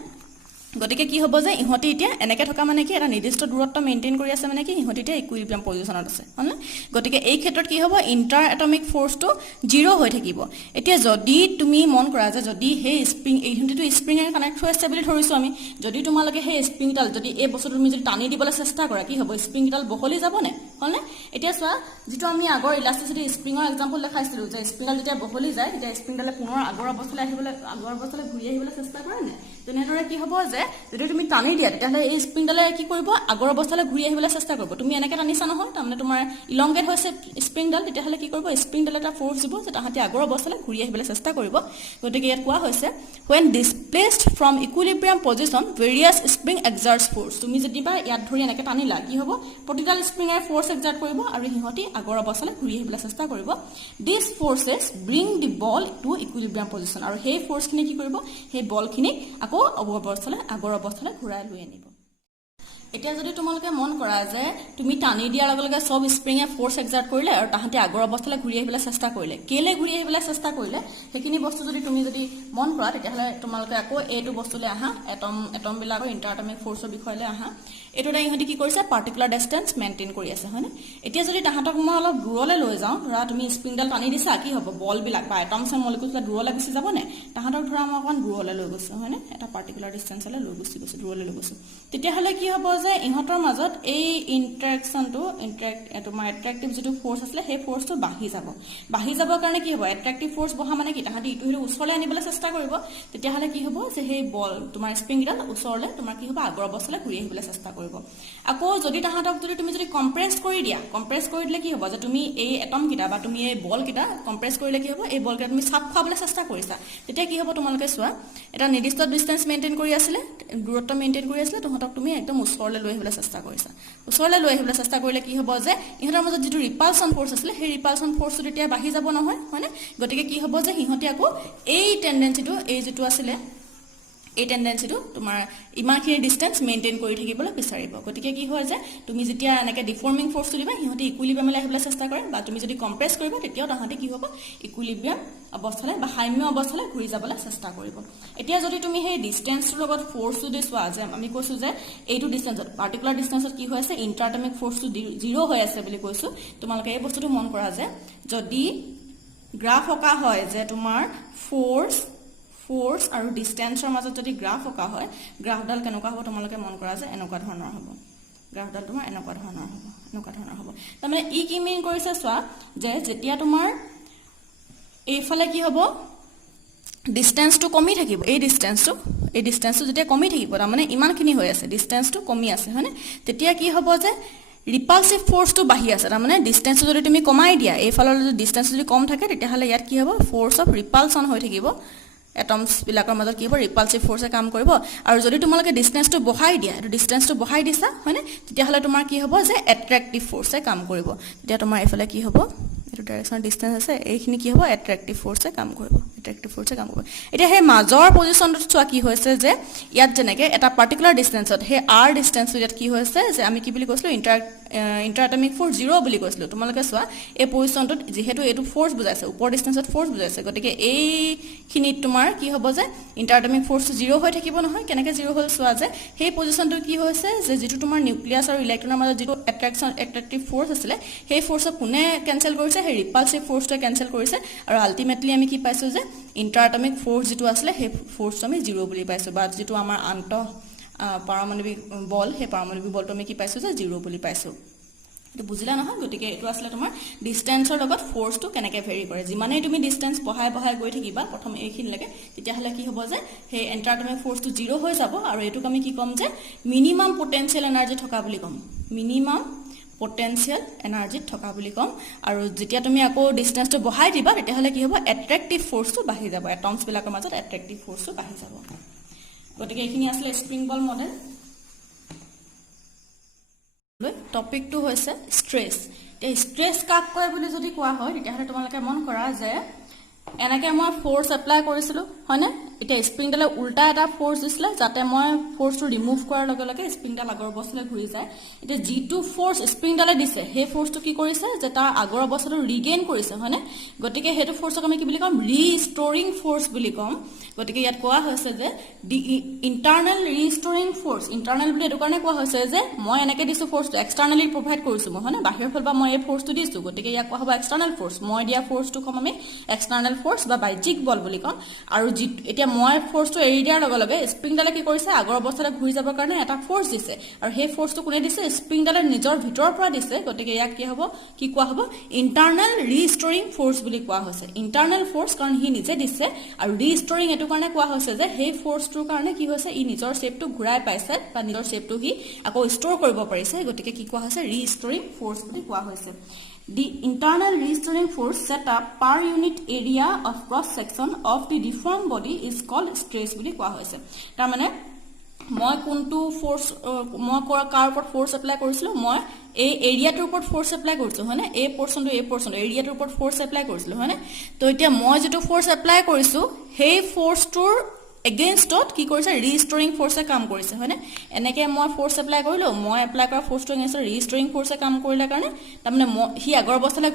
গতিকে কি হ'ব যে ইহতি এতিয়া এনেকৈ থকা মানে কি এটা নিৰ্দিষ্ট দূৰত্ব মেইনটেইন কৰি আছে মানে কি ইহতি এতিয়া ইকুইলিব্ৰিয়াম পজিশনত আছে হলনে গতিকে এই ক্ষেত্ৰত কি হ'ব ইন্টাৰ এটমিক ফোৰ্সটো 0 হৈ থাকিব এতিয়া যদি তুমি মন কৰা যে যদি হে স্প্ৰিং এইহন্তিটো স্প্ৰিঙে কানেক্ট হৈ আছে বুলি ধৰিছো আমি যদি তোমালকে হে স্প্ৰিংডাল যদি এই বস্তুটো তুমি যদি টানি দিবলৈ চেষ্টা কৰা কি হ'ব স্প্ৰিংডাল বহলি যাব নে হলনে এতিয়া চোৱা যেটো আমি আগৰ ইলাস্টিসিটি স্প্ৰিঙৰ এক্সাম্পল দেখাইছিলো যে স্প্ৰিংডাল যেতিয়া বহলি যায় তেতিয়া স্প্ৰিংডালে পুনৰ আগৰ অৱস্থালৈ আহিবলৈ ঘূৰি আহিবলৈ চেষ্টা কৰে নে তেনেদৰে কি হ'ব যে যদি তুমি টানি দিয়া তেতিয়াহলে এই স্প্ৰিংডালে কি কৰিব আগৰ অৱস্থালৈ ঘূৰি আহিবলৈ চেষ্টা কৰিব তুমি এনেকৈ টানিছা নহয় তাৰমানে তোমাৰ ইলংগেট হৈছে স্প্ৰিংডাল তেতিয়াহলে কি কৰিব স্প্ৰিংডালে এটা ফোৰ্স দিব যে তাহাঁতে আগৰ অৱস্থালৈ ঘূৰি আহিবলৈ চেষ্টা কৰিব গতিকে ইয়াত কোৱা হৈছে when displaced from equilibrium position various spring exerts force তুমি যদি বা ইয়াত ধৰি এনেকৈ টানিলা কি হ'ব প্ৰতিডাল স্প্ৰিঙে ফোৰ্স এক্সাৰ্ট কৰিব আৰু হিহঁতি আগৰ অৱস্থালৈ ঘূৰি আহিবলৈ চেষ্টা কৰিব these forces bring the ball to equilibrium position আৰু সেই ফোৰ্সখিনি কি কৰিব সেই বলখিনি আকৌ আগৰ অৱস্থালৈ ঘূৰাই লৈ আনিব এতিয়া যদি তোমালোকে মন কৰা যে তুমি টানি দিয়াৰ লগে লগে সব স্প্ৰিঙে ফোৰ্স এক্সাৰ্ট কৰিলে আৰু তাহাঁতে আগৰ অৱস্থালৈ ঘূৰি আহিবলৈ চেষ্টা কৰিলে কেলে ঘূৰি আহিবলৈ চেষ্টা কৰিলে সেইখিনি বস্তু যদি তুমি যদি মন কৰা তেতিয়াহলে তোমালোকে আকৌ এইটো বস্তুলৈ আহা এটম বিলাকৰ ইন্টাৰএটমিক ফোৰ্সৰ বিষয়লৈ আহা এটোটা ইহঁতি কি কৰিছে পাৰ্টিকুলাৰ ডিসটেন্স মেইনটেইন কৰি আছে হয়নে এতিয়া যদি তাহাঁতক মই অলপ দূৰলৈ লৈ যাওঁ ধৰা তুমি স্প্ৰিংডাল টানি দিছা কি হ'ব বল বিলাক বা এটমছ এণ্ড মলিকুলছ দূৰলৈ গুচি যাব নে তাহাঁতক ধৰা মই অকণ দূৰলৈ লৈ গৈছো হয়নে এটা পাৰ্টিকুলাৰ ডিসটেন্সলৈ লৈ গৈছো দূৰলৈ লৈ গৈছো তেতিয়াহলে কি হ'ব যে ইহঁতৰ মাজত এই ইন্টাৰেকশনটো তোমাৰ এট্ৰাক্টিভ যেটো ফোৰ্স আছিল সেই ফোৰ্সটো বাঢ়ি যাব কাৰণে কি হ'ব এট্ৰাক্টিভ ফোৰ্স বহা মানে কি তাহাঁতে ইটো হিটো ওচৰলৈ আনিবলৈ চেষ্টা কৰিব তেতিয়াহলে কি হ'ব যে সেই বল তোমাৰ স্প্ৰিংডাল ওচৰলৈ তোমাৰ কি হ'ব আগৰ অৱস্থালৈ ঘূৰি আহিবলৈ চেষ্টা কৰিব আকৌ যদি তাহাঁতক তুমি যদি কম্প্ৰেছ কৰি দিলে কি হ'ব যে তুমি এই এটম কিটা বা তুমি এই বল কিটা কম্প্ৰেছ কৰিলে কি হ'ব এই বল কিটা তুমি চাপ খাবলৈ চেষ্টা কৰিছা তেতিয়া কি হ'ব তোমালোকে চোৱা এটা নিৰ্দিষ্ট ডিসটেন্স মেইনটেইন কৰি আছিলে দূৰত্ব মেইনটেইন কৰি আছিলে তহঁতক তুমি একদম ওচৰলৈ লৈ আহিবলৈ চেষ্টা কৰিছা ওচৰলৈ লৈ আহিবলৈ চেষ্টা কৰিলে কি হ'ব যে ইহঁতৰ মাজত যেটো ৰিপালসন ফোৰ্স আছিল সেই ৰিপালসন ফোৰ্সটো তেতিয়া বাঢ়ি যাব নহয় হয়নে গতিকে কি হ'ব যে হিহঁতি আকৌ এই টেন্ডেন্সিটো এই যেটো আছিলে এই টেন্ডেন্সিটো তোমাৰ ইমানখিনি ডিসটেন্স মেইনটেইন কৰি থাকিবলৈ বিচাৰিব গতিকে কি হয় যে তুমি যেতিয়া এনেকৈ ডিফৰ্মিং ফোৰ্স তুলিবা হিহঁতি ইকুইলিব্ৰিয়ামলৈ আহিবলৈ চেষ্টা কৰে বা তুমি যদি কম্প্ৰেছ কৰিবা তেতিয়াও তাহাঁতে কি হ'ব ইকুইলিব্ৰিয়াম অৱস্থালৈ বা সাম্য অৱস্থালৈ ঘূৰি যাবলৈ চেষ্টা কৰিব এতিয়া যদি তুমি সেই ডিসটেন্সৰ লগত ফোৰ্স যদি চোৱা যে আমি কৈছো যে এইটো ডিসটেন্সত পাৰ্টিকুলাৰ ডিসটেন্সত কি হৈ আছে ইন্টাৰএটমিক ফোৰ্সটো 0 হৈ আছে বুলি কৈছো তোমালোকে এই বস্তুটো মন কৰা যে যদি গ্ৰাফ অকা হয় যে তোমাৰ ফোৰ্স আৰু ডিসটেন্সৰ মাজত যদি গ্ৰাফ অকা হয় গ্ৰাফডাল কেনেকুৱা হ'ব তোমালোকে মন কৰা যে এনেকুৱা ধৰণৰ হ'ব গ্ৰাফডাল তোমাৰ এনেকুৱা ধৰণৰ হ'ব তাৰমানে ই কি মিন কৰিছে চোৱা যে যেতিয়া তোমাৰ এইফালে কি হ'ব ডিসটেন্সটো কমি থাকিব এই ডিসটেন্সটো যেতিয়া কমি থাকিব তাৰমানে ইমানখিনি হৈ আছে ডিসটেন্সটো কমি আছে হয়নে তেতিয়া কি হ'ব যে ৰিপালসিভ ফোৰ্সটো বাঢ়ি আছে তাৰমানে ডিসটেন্সটো যদি তুমি কমাই দিয়া এইফালৰ যদি ডিসটেন্স যদি কম থাকে তেতিয়া হলে ইয়াত কি হ'ব ফোর্স অফ ৰিপালসন হৈ থাকিব এটমস বিলাকৰ মাজত কি হ'ব ৰিপালসিভ ফোৰ্সে কাম কৰিব আৰু যদি তোমালোকে ডিসটেন্সটো বঢ়াই দিয়া এটো ডিসটেন্সটো বঢ়াই দিছা হয়নে তেতিয়া হলে তোমাৰ কি হ'ব যে এট্ৰাক্টিভ ফোৰ্সে কাম কৰিব তেতিয়া তোমাৰ এইফালে কি হ'ব এটো ডাইৰেকশন ডিসটেন্স আছে এইখিনি কি হ'ব এট্ৰাক্টিভ ফোৰ্সে কাম কৰিব এতিয়া হে মাজৰ পজিশনটো চোৱা কি হৈছে যে ইয়াত জেনেকে এটা পাৰ্টিকুলাৰ ডিসটেন্সত হে r ডিসটেন্স ইয়াত কি হৈছে যে আমি কি বুলি কৈছিলো ইন্টাৰএটমিক ফোৰ্স 0 বুলি কৈছিলো তোমালোকে চোৱা এই পজিশনটোত যেহেতু এটো ফোৰ্স বুজাইছে ওপৰ ডিসটেন্সত ফোৰ্স বুজাইছে গতিকে এই খিনিত তোমাৰ কি হ'ব যে ইন্টাৰএটমিক ফোৰ্স 0 হৈ থাকিব নহয় কেনেকে 0 হ'ল চোৱা যে সেই পজিশনটো কি হৈছে যে যেটো তোমাৰ নিউক্লিয়াছ আৰু ইলেক্ট্ৰনৰ মাজত যেটো এট্ৰাক্টিভ ফোৰ্স আছিল সেই ফোৰ্সক কোনে কেনসেল কৰিছে হে ৰিপালসিভ ফোৰ্সটোৱে কেনসেল কৰিছে আৰু আলটিমেটলি আমি কি পাইছো যে ইন্টাৰএটমিক ফোৰ্স যেটো আসলে হে ফোৰ্সটো আমি 0 বুলি পাইছো বা যেটো আমাৰ আন্ত পাৰমাণবিক বল হে পাৰমাণবিক বলটো আমি কি পাইছো যে 0 বুলি পাইছো এটো বুজিলা নহয় গতিকে এটো আসলে তোমাৰ ডিসটেন্সৰ লগত ফোৰ্সটো কেনেকে ভেৰি কৰে যিমানে তুমি ডিসটেন্স বঢ়াই গৈ থাকিবা প্ৰথম এইখিনি লাগে তেতিয়া হলে কি হ'ব যে হে ইন্টাৰএটমিক ফোৰ্সটো 0 হৈ যাব আৰু এটোক আমি কি কম যে মিনিমাম পটেনশিয়াল এনাৰ্জি থকা বুলি কম মিনিমাম পটেনশিয়াল এনাৰ্জি থকা বুলি কম আৰু যেতিয়া তুমি আকৌ ডিসটেন্সটো বঢ়াই দিবা তেতিয়া হলে কি হ'ব এট্ৰাক্টিভ ফোৰ্সটো বাঢ়ি যাব এটমস বিলাকৰ মাজত এট্ৰাক্টিভ ফোৰ্সটো বাঢ়ি যাব গতিকে এইখিনি আসলে স্প্ৰিং বল মডেল টপিকটো হৈছে স্ট্ৰেস এই স্ট্ৰেস কাক কয় বুলি যদি কোৱা হয় তেতিয়া হলে তোমালোকে মন কৰা যে এনেকে মই ফোৰ্স এপ্লাই কৰিছিলো হয়নে এতিয়া স্প্ৰিংডালে উল্টা এটা ফোৰ্স দিছিলে যাতে মই ফোৰ্সটো ৰিমুভ কৰাৰ লগে লগে স্প্ৰিংডাল আগৰ অৱস্থালৈ ঘূৰি যায় এতিয়া যেটো ফোৰ্স স্প্ৰিংডালে দিছে সেই ফোৰ্সটো কি কৰিছে যে তাৰ আগৰ অৱস্থাটো ৰিগেইন কৰিছে হয়নে গতিকে হেতু ফোৰ্সক আমি কি বুলি কম ৰিস্টোৰিং ফোৰ্স বুলি কম গতিকে ইয়াত কোৱা হৈছে যে দি ইন্টাৰনাল ৰিস্টোৰিং ফোৰ্স ইন্টাৰনাল বুলি এটো কাৰণে কোৱা হৈছে যে মই এনেকে দিছো ফোৰ্সটো এক্সটাৰনালি প্ৰভাইড কৰিছো মই হয়নে বাহিৰৰ ফালৰ পৰা মই এই ফোৰ্সটো দিছো গতিকে ইয়াক কোৱা হ'ব এক্সটাৰনাল ফোৰ্স মই দিয়া ফোৰ্সটো কম আমি এক্সটাৰনাল ফোৰ্স বা বাইজিক বল বুলি কম আৰু এতিয়া মই ফোৰ্সটো এৰি দিয়াৰ লগে লগে স্প্ৰিংডালে কি কৰিছে আগৰ অৱস্থালৈ ঘূৰি যাবৰ কাৰণে এটা ফোৰ্স দিছে আৰু সেই ফোৰ্সটো কোনে দিছে স্প্ৰিংডালে নিজৰ ভিতৰৰ পৰা দিছে গতিকে ইয়াক কি হ'ব কি কোৱা হ'ব ইন্টাৰনাল ৰিস্টোৰিং ফোৰ্স বুলি কোৱা হৈছে ইন্টাৰনাল ফোৰ্স কাৰণ হি নিজে দিছে আৰু ৰিস্টোৰিং এটো কাৰণে কোৱা হৈছে যে সেই ফোৰ্সটোৰ কাৰণে কি হৈছে ই নিজৰ শেপটো ঘূৰাই পাইছে বা নিজৰ শেপটো হি আকৌ ষ্ট'ৰ কৰিব পাৰিছে গতিকে কি কোৱা হৈছে ৰিস্টোৰিং ফোৰ্স বুলি কোৱা হৈছে The internal restoring force set up per unit area of cross section of the deformed body is called stress বুলি কোৱা হৈছে তাৰ মানে মই কোনটো ফোৰ্স মই কাৰ ওপৰত ফোৰ্স এপ্লাই কৰিছিলো মই এই এৰিয়াটোৰ ওপৰত ফোৰ্স এপ্লাই কৰিছো হয়নে এই পোৰচনটো এৰিয়াটোৰ ওপৰত ফোৰ্স এপ্লাই কৰিছিলো হয়নে তো এতিয়া মই যেটো ফোৰ্স এপ্লাই কৰিছো সেই ফোৰ্সটোৰ এগেইনষ্টত কি কৰিছে ৰিস্টোৰিং ফোৰ্সে কাম কৰিছে হয়নে এনেকে মই ফোৰ্স এপ্লাই কৰিলো মই এপ্লাই কৰা ফোৰ্সটো এগেইনষ্ট ৰিস্টোৰিং ফোৰ্সে কাম কৰিলা কাৰণে তাৰমানে হি আগৰ অৱস্থালৈ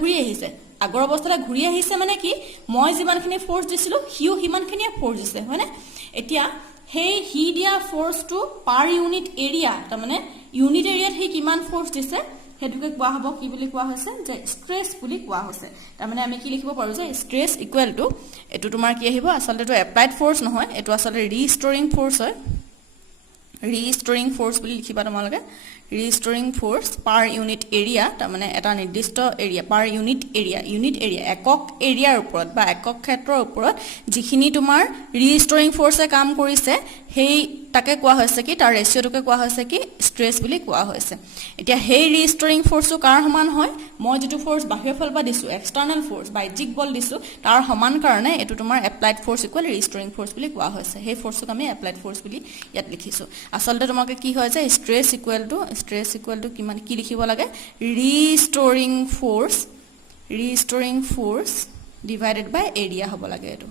ঘূৰি আহিছে মানে কি মই যিমানখিনি ফোৰ্স দিছিলো হিও হিমানখিনি ফোৰ্স দিছে হয়নে এতিয়া হেই হি দিয়া ফোৰ্সটো পাৰ ইউনিট এৰিয়া তাৰমানে ইউনিট এৰিয়াত হি কিমান ফোৰ্স দিছে হেতুকে কোৱা হ'ব কি বুলি কোৱা হৈছে যে স্ট্ৰেস বুলি কোৱা হৈছে তাৰমানে আমি কি লিখিব পাৰো যে স্ট্ৰেস ইকুৱেল টু এটো তোমাৰ কি আহিব আসলে তো এপ্লাইড ফোৰ্স নহয় এটো আসলে ৰিস্টোৰিং ফোৰ্স হয় ৰিস্টোৰিং ফোৰ্স বুলি লিখিবা তোমালোকে ৰিস্টোৰিং ফোৰ্স পাৰ ইউনিট এৰিয়া তাৰমানে এটা নিৰ্দিষ্ট এৰিয়া পাৰ ইউনিট এৰিয়া একক এৰিয়াৰ ওপৰত বা একক ক্ষেত্ৰৰ ওপৰত যিখিনি তোমাৰ ৰিস্টোৰিং ফোৰ্সে কাম কৰিছে সেই তাকে কোৱা হৈছে কি তাৰ ৰেশিওটোকে কোৱা হৈছে কি স্ট্ৰেস বুলি কোৱা হৈছে এতিয়া হেই ৰিস্টোৰিং ফোৰ্সটো কাৰ সমান হয় মই যেটো ফোৰ্স বাহিৰৰ ফালৰ পৰা দিছো এক্সটাৰনাল ফোৰ্স বাইজিক বল দিছো তাৰ সমান কাৰণে এটো তোমাৰ এপ্লাইড ফোৰ্স ইকুৱেল ৰিস্টোৰিং ফোৰ্স বুলি কোৱা হৈছে সেই ফোৰ্সক আমি এপ্লাইড ফোৰ্স বুলি ইয়াত লিখিছো আসলতে তোমাকে কি হয় যে স্ট্ৰেস ইকুৱেল টু কিমান কি লিখিব লাগে ৰিস্টোৰিং ফোৰ্স ডিভাইডেড বাই এৰিয়া হ'ব লাগে এটো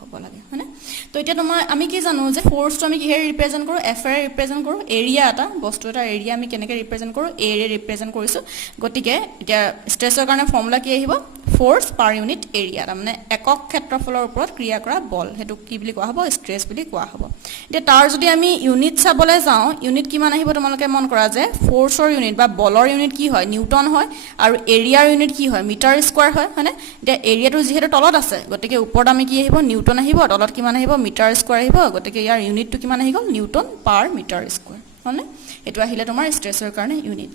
হ'ব লাগে হয়নে তো এতিয়া তোমাৰ আমি কি জানো যে ফোৰ্সটো আমি কিহে ৰিপ্ৰেজেন্ট কৰো এফ এ ৰিপ্ৰেজেন্ট কৰো এৰিয়া এটা বস্তু এটা এৰিয়া আমি কেনেকৈ ৰিপ্ৰেজেন্ট কৰো এ ৰে ৰিপ্ৰেজেন্ট কৰিছো গতিকে এতিয়া স্ট্ৰেসৰ কাৰণে ফৰ্মুলা কি আহিব ফোৰ্স পাৰ ইউনিট এৰিয়া তাৰমানে একক ক্ষেত্ৰফলৰ ওপৰত ক্ৰিয়া কৰা বল হেতু কি বুলি কোৱা হ'ব স্ট্ৰেস বুলি কোৱা হ'ব এতিয়া তাৰ যদি আমি ইউনিট চাবলৈ যাওঁ ইউনিট কিমান আহিব তোমালোকে মন কৰা যে ফোৰ্সৰ ইউনিট বা বলৰ ইউনিট কি হয় নিউটন হয় আৰু এৰিয়াৰ ইউনিট কি হয় মিটাৰ স্কয়াৰ হয় হয়নে এতিয়া এৰিয়াটো যিহেতু তলত আছে গতিকে ওপৰত আমি কি আহিব নিউটন আহিব তলত কিমান আহিব মিটাৰ স্কয়াৰ আহিব গতিকে ইয়াৰ ইউনিটটো কিমান আহিব নিউটন পাৰ মিটাৰ স্কয়াৰ হয়নে এটো আহিলে তোমাৰ স্ট্ৰেসৰ কাৰণে ইউনিট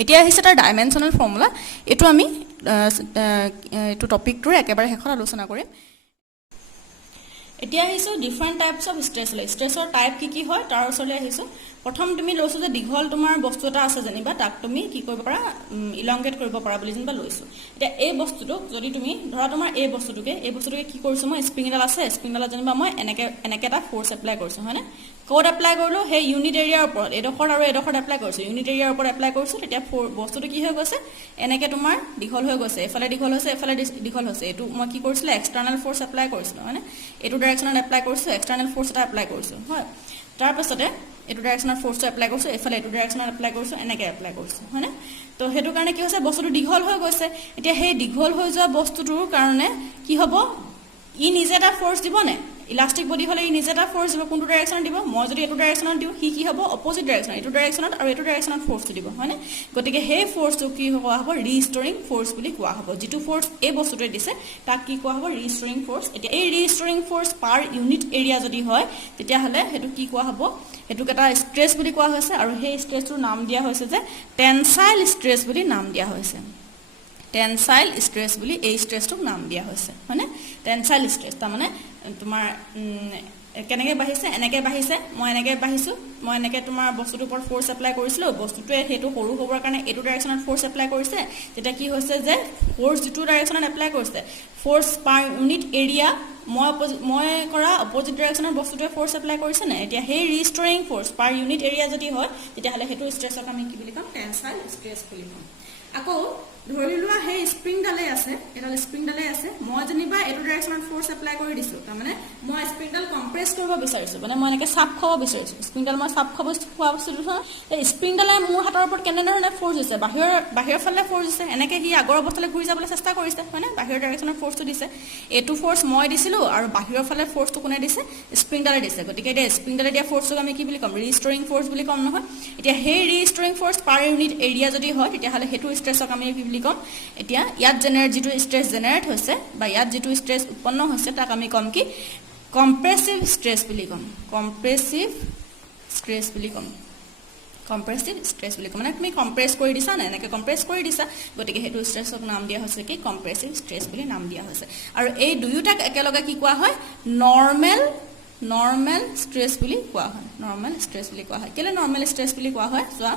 এতিয়া আহিছে তাৰ ডাইমেনশ্যনেল ফৰ্মুলা এটো আমি এটো টপিকটোৰ একেবাৰে শেষত আলোচনা কৰিম এতিয়া আহিছো ডিফাৰেন্ট টাইপস অফ স্ট্ৰেছ স্ট্ৰেছৰ টাইপ কি হয় তাৰ ওচৰলৈ আহিছো প্ৰথম তুমি লৈছো যে দীঘল তোমাৰ বস্তু এটা আছে জানিবা তাক তুমি কি কৰিব পাৰা ইলংগেট কৰিব পাৰা বুলি জানিবা লৈছো এতিয়া এই বস্তুটো যদি তুমি ধৰা তোমাৰ এই বস্তুটোকে কি কৰিছো মই স্প্ৰিংডাল আছে স্প্ৰিংডালত জানিবা মই এনেকে এটা ফোৰ্স এপ্লাই কৰিছো হয়নে কোড এপ্লাই কৰিলো হে ইউনিট এৰিয়াৰ ওপৰত এডখৰ আৰু এডখৰ এপ্লাই কৰিছো ইউনিট এৰিয়াৰ ওপৰত এপ্লাই কৰিছো তেতিয়া বস্তুটো কি হৈ গৈছে এনেকে তোমাৰ দীঘল হৈ গৈছে এফালে দীঘল হৈছে এফালে দীঘল হৈছে এটো মই কি কৰিছিলো এক্সটাৰ্নাল ফোৰ্স এপ্লাই কৰিছিলো হয়নে এটো ডাইৰেকচনত এপ্লাই কৰিছো এক্সটাৰ্নাল ফোৰ্স এটা এপ্লাই কৰিছো হয় তাৰ পাছতে এটো ডাইৰেকচনত ফোৰ্সটো এপ্লাই কৰিছো এফালে এটো ডাইৰেকচনত এপ্লাই কৰিছো এনেকে এপ্লাই কৰিছো হয়নে তো হেতু কাৰণে কি হৈছে বস্তুটো দীঘল হৈ গৈছে এতিয়া সেই দীঘল হৈ যোৱা বস্তুটোৰ কাৰণে কি হ'ব ই নিজে এটা ফোৰ্স দিব নে ইলাস্টিক বডি হলে ই নিজে এটা ফোৰ্স দিব কোনটো ডাইৰেকচনত দিব মই যদি এটো ডাইৰেকচনত দিও কি হ'ব অপোজিট ডাইৰেকচন এটো ডাইৰেকচনত আৰু এটো ডাইৰেকচনত ফোৰ্সটো দিব হয়নে গতিকে সেই ফোৰ্সটো কি কোৱা হ'ব ৰিস্টোৰিং ফোৰ্স বুলি কোৱা হ'ব যেটো ফোৰ্স এই বস্তুটোৱে দিছে তাক কি কোৱা হ'ব ৰিস্টোৰিং ফোৰ্স এতিয়া এই ৰিস্টোৰিং ফোৰ্স পাৰ ইউনিট এৰিয়া যদি হয় তেতিয়া হলে হেতু কি কোৱা হ'ব হেতুক এটা স্ট্ৰেছ বুলি কোৱা হৈছে আৰু সেই স্ট্ৰেছটোৰ নাম দিয়া হৈছে যে টেনসাইল স্ট্ৰেছ বুলি নাম দিয়া হৈছে টেনসাইল স্ট্ৰেছ বুলি এই স্ট্ৰেছটোক নাম দিয়া হৈছে হয়নে টেনসাইল স্ট্ৰেছ তাৰ মানে তোমাৰ কেনেকৈ বাঢ়িছে এনেকৈ বাঢ়িছে মই এনেকৈ বাঢ়িছো মই এনেকৈ তোমাৰ বস্তুটোৰ ওপৰত ফোৰ্স এপ্লাই কৰিছিলো বস্তুটোৱে হেতু সৰু হ'বৰ কাৰণে এটো ডাইৰেকচনত ফোৰ্স এপ্লাই কৰিছে তেতিয়া কি হৈছে যে ফোৰ্স যেটো ডাইৰেকচনত এপ্লাই কৰিছে ফোৰ্স পাৰ ইউনিট এৰিয়া মই কৰা অপোজিট ডাইৰেকচনৰ বস্তুটোৱে ফোৰ্স এপ্লাই কৰিছে না এতিয়া সেই ৰিস্টোৰিং ফোৰ্স পাৰ ইউনিট এৰিয়া যদি হয় তেতিয়া হলে হেতু স্ট্ৰেছক আমি কি বুলি কম টেনসাইল স্ট্ৰেছ বুলি কম আকৌ ধৰি লোৱা সেই স্প্ৰিংডালে আছে এডাল স্প্ৰিংডালে আছে মই জানিবা এটো ডাইৰেকচনত ফোৰ্স এপ্লাই কৰি দিছো তাৰ মানে মই স্প্ৰিংডাল কম্প্ৰেছ কৰিব বিচাৰিছো মানে মই এনেকে চাপ খাব বিচাৰিছো স্প্ৰিংডাল মই চাপ খাব বিচাৰিছো এই স্প্ৰিংডালে মোৰ হাতৰ ওপৰত কেনেধৰণে ফোৰ্স দিছে বাহিৰৰ ফালে ফোৰ্স দিছে এনেকে হি আগৰ অৱস্থালৈ ঘূৰি যাবলৈ চেষ্টা কৰিছে হয়নে বাহিৰৰ ডাইৰেকচনত ফোৰ্সটো দিছে এটো ফোৰ্স মই দিছিলো আৰু বাহিৰৰ ফালে ফোৰ্সটো কোনে দিছে স্প্ৰিংডালে দিছে গতিকে এই স্প্ৰিংডালে দিয়া ফোৰ্সক আমি কি বুলি কম ৰিস্টোৰিং ফোৰ্স বুলি কম নহয় এতিয়া সেই ৰিস্টোৰিং ফোৰ্স পাৰ ইউনিট এৰিয়া যদি হয় তেতিয়া হলে হেতু স্ট্ৰেছক আমি কি বুলি কম এতিয়া ইয়াত জেনাৰেট যেটো স্ট্ৰেছ জেনাৰেট হৈছে বা ইয়াত যেটো স্ট্ৰেছ উৎপন্ন হৈছে তাক আমি কম কি কম্প্ৰেছিভ স্ট্ৰেছ বুলি কম কম্প্ৰেছিভ স্ট্ৰেছ বুলি কম কম্প্ৰেছিভ স্ট্ৰেছ বুলি কম মানে তুমি কম্প্ৰেছ কৰি দিছা না এনেকৈ কম্প্ৰেছ কৰি দিছা গতিকে হেতু স্ট্ৰেছক নাম দিয়া হৈছে কি কম্প্ৰেছিভ স্ট্ৰেছ বুলি নাম দিয়া হৈছে আৰু এই দুয়োটাক একেলগে কি কোৱা হয় নৰ্মেল স্ট্ৰেছ বুলি কোৱা হয় নৰ্মেল স্ট্ৰেছ বুলি কোৱা হয় কেলে নৰ্মেল স্ট্ৰেছ বুলি কোৱা হয় চোৱা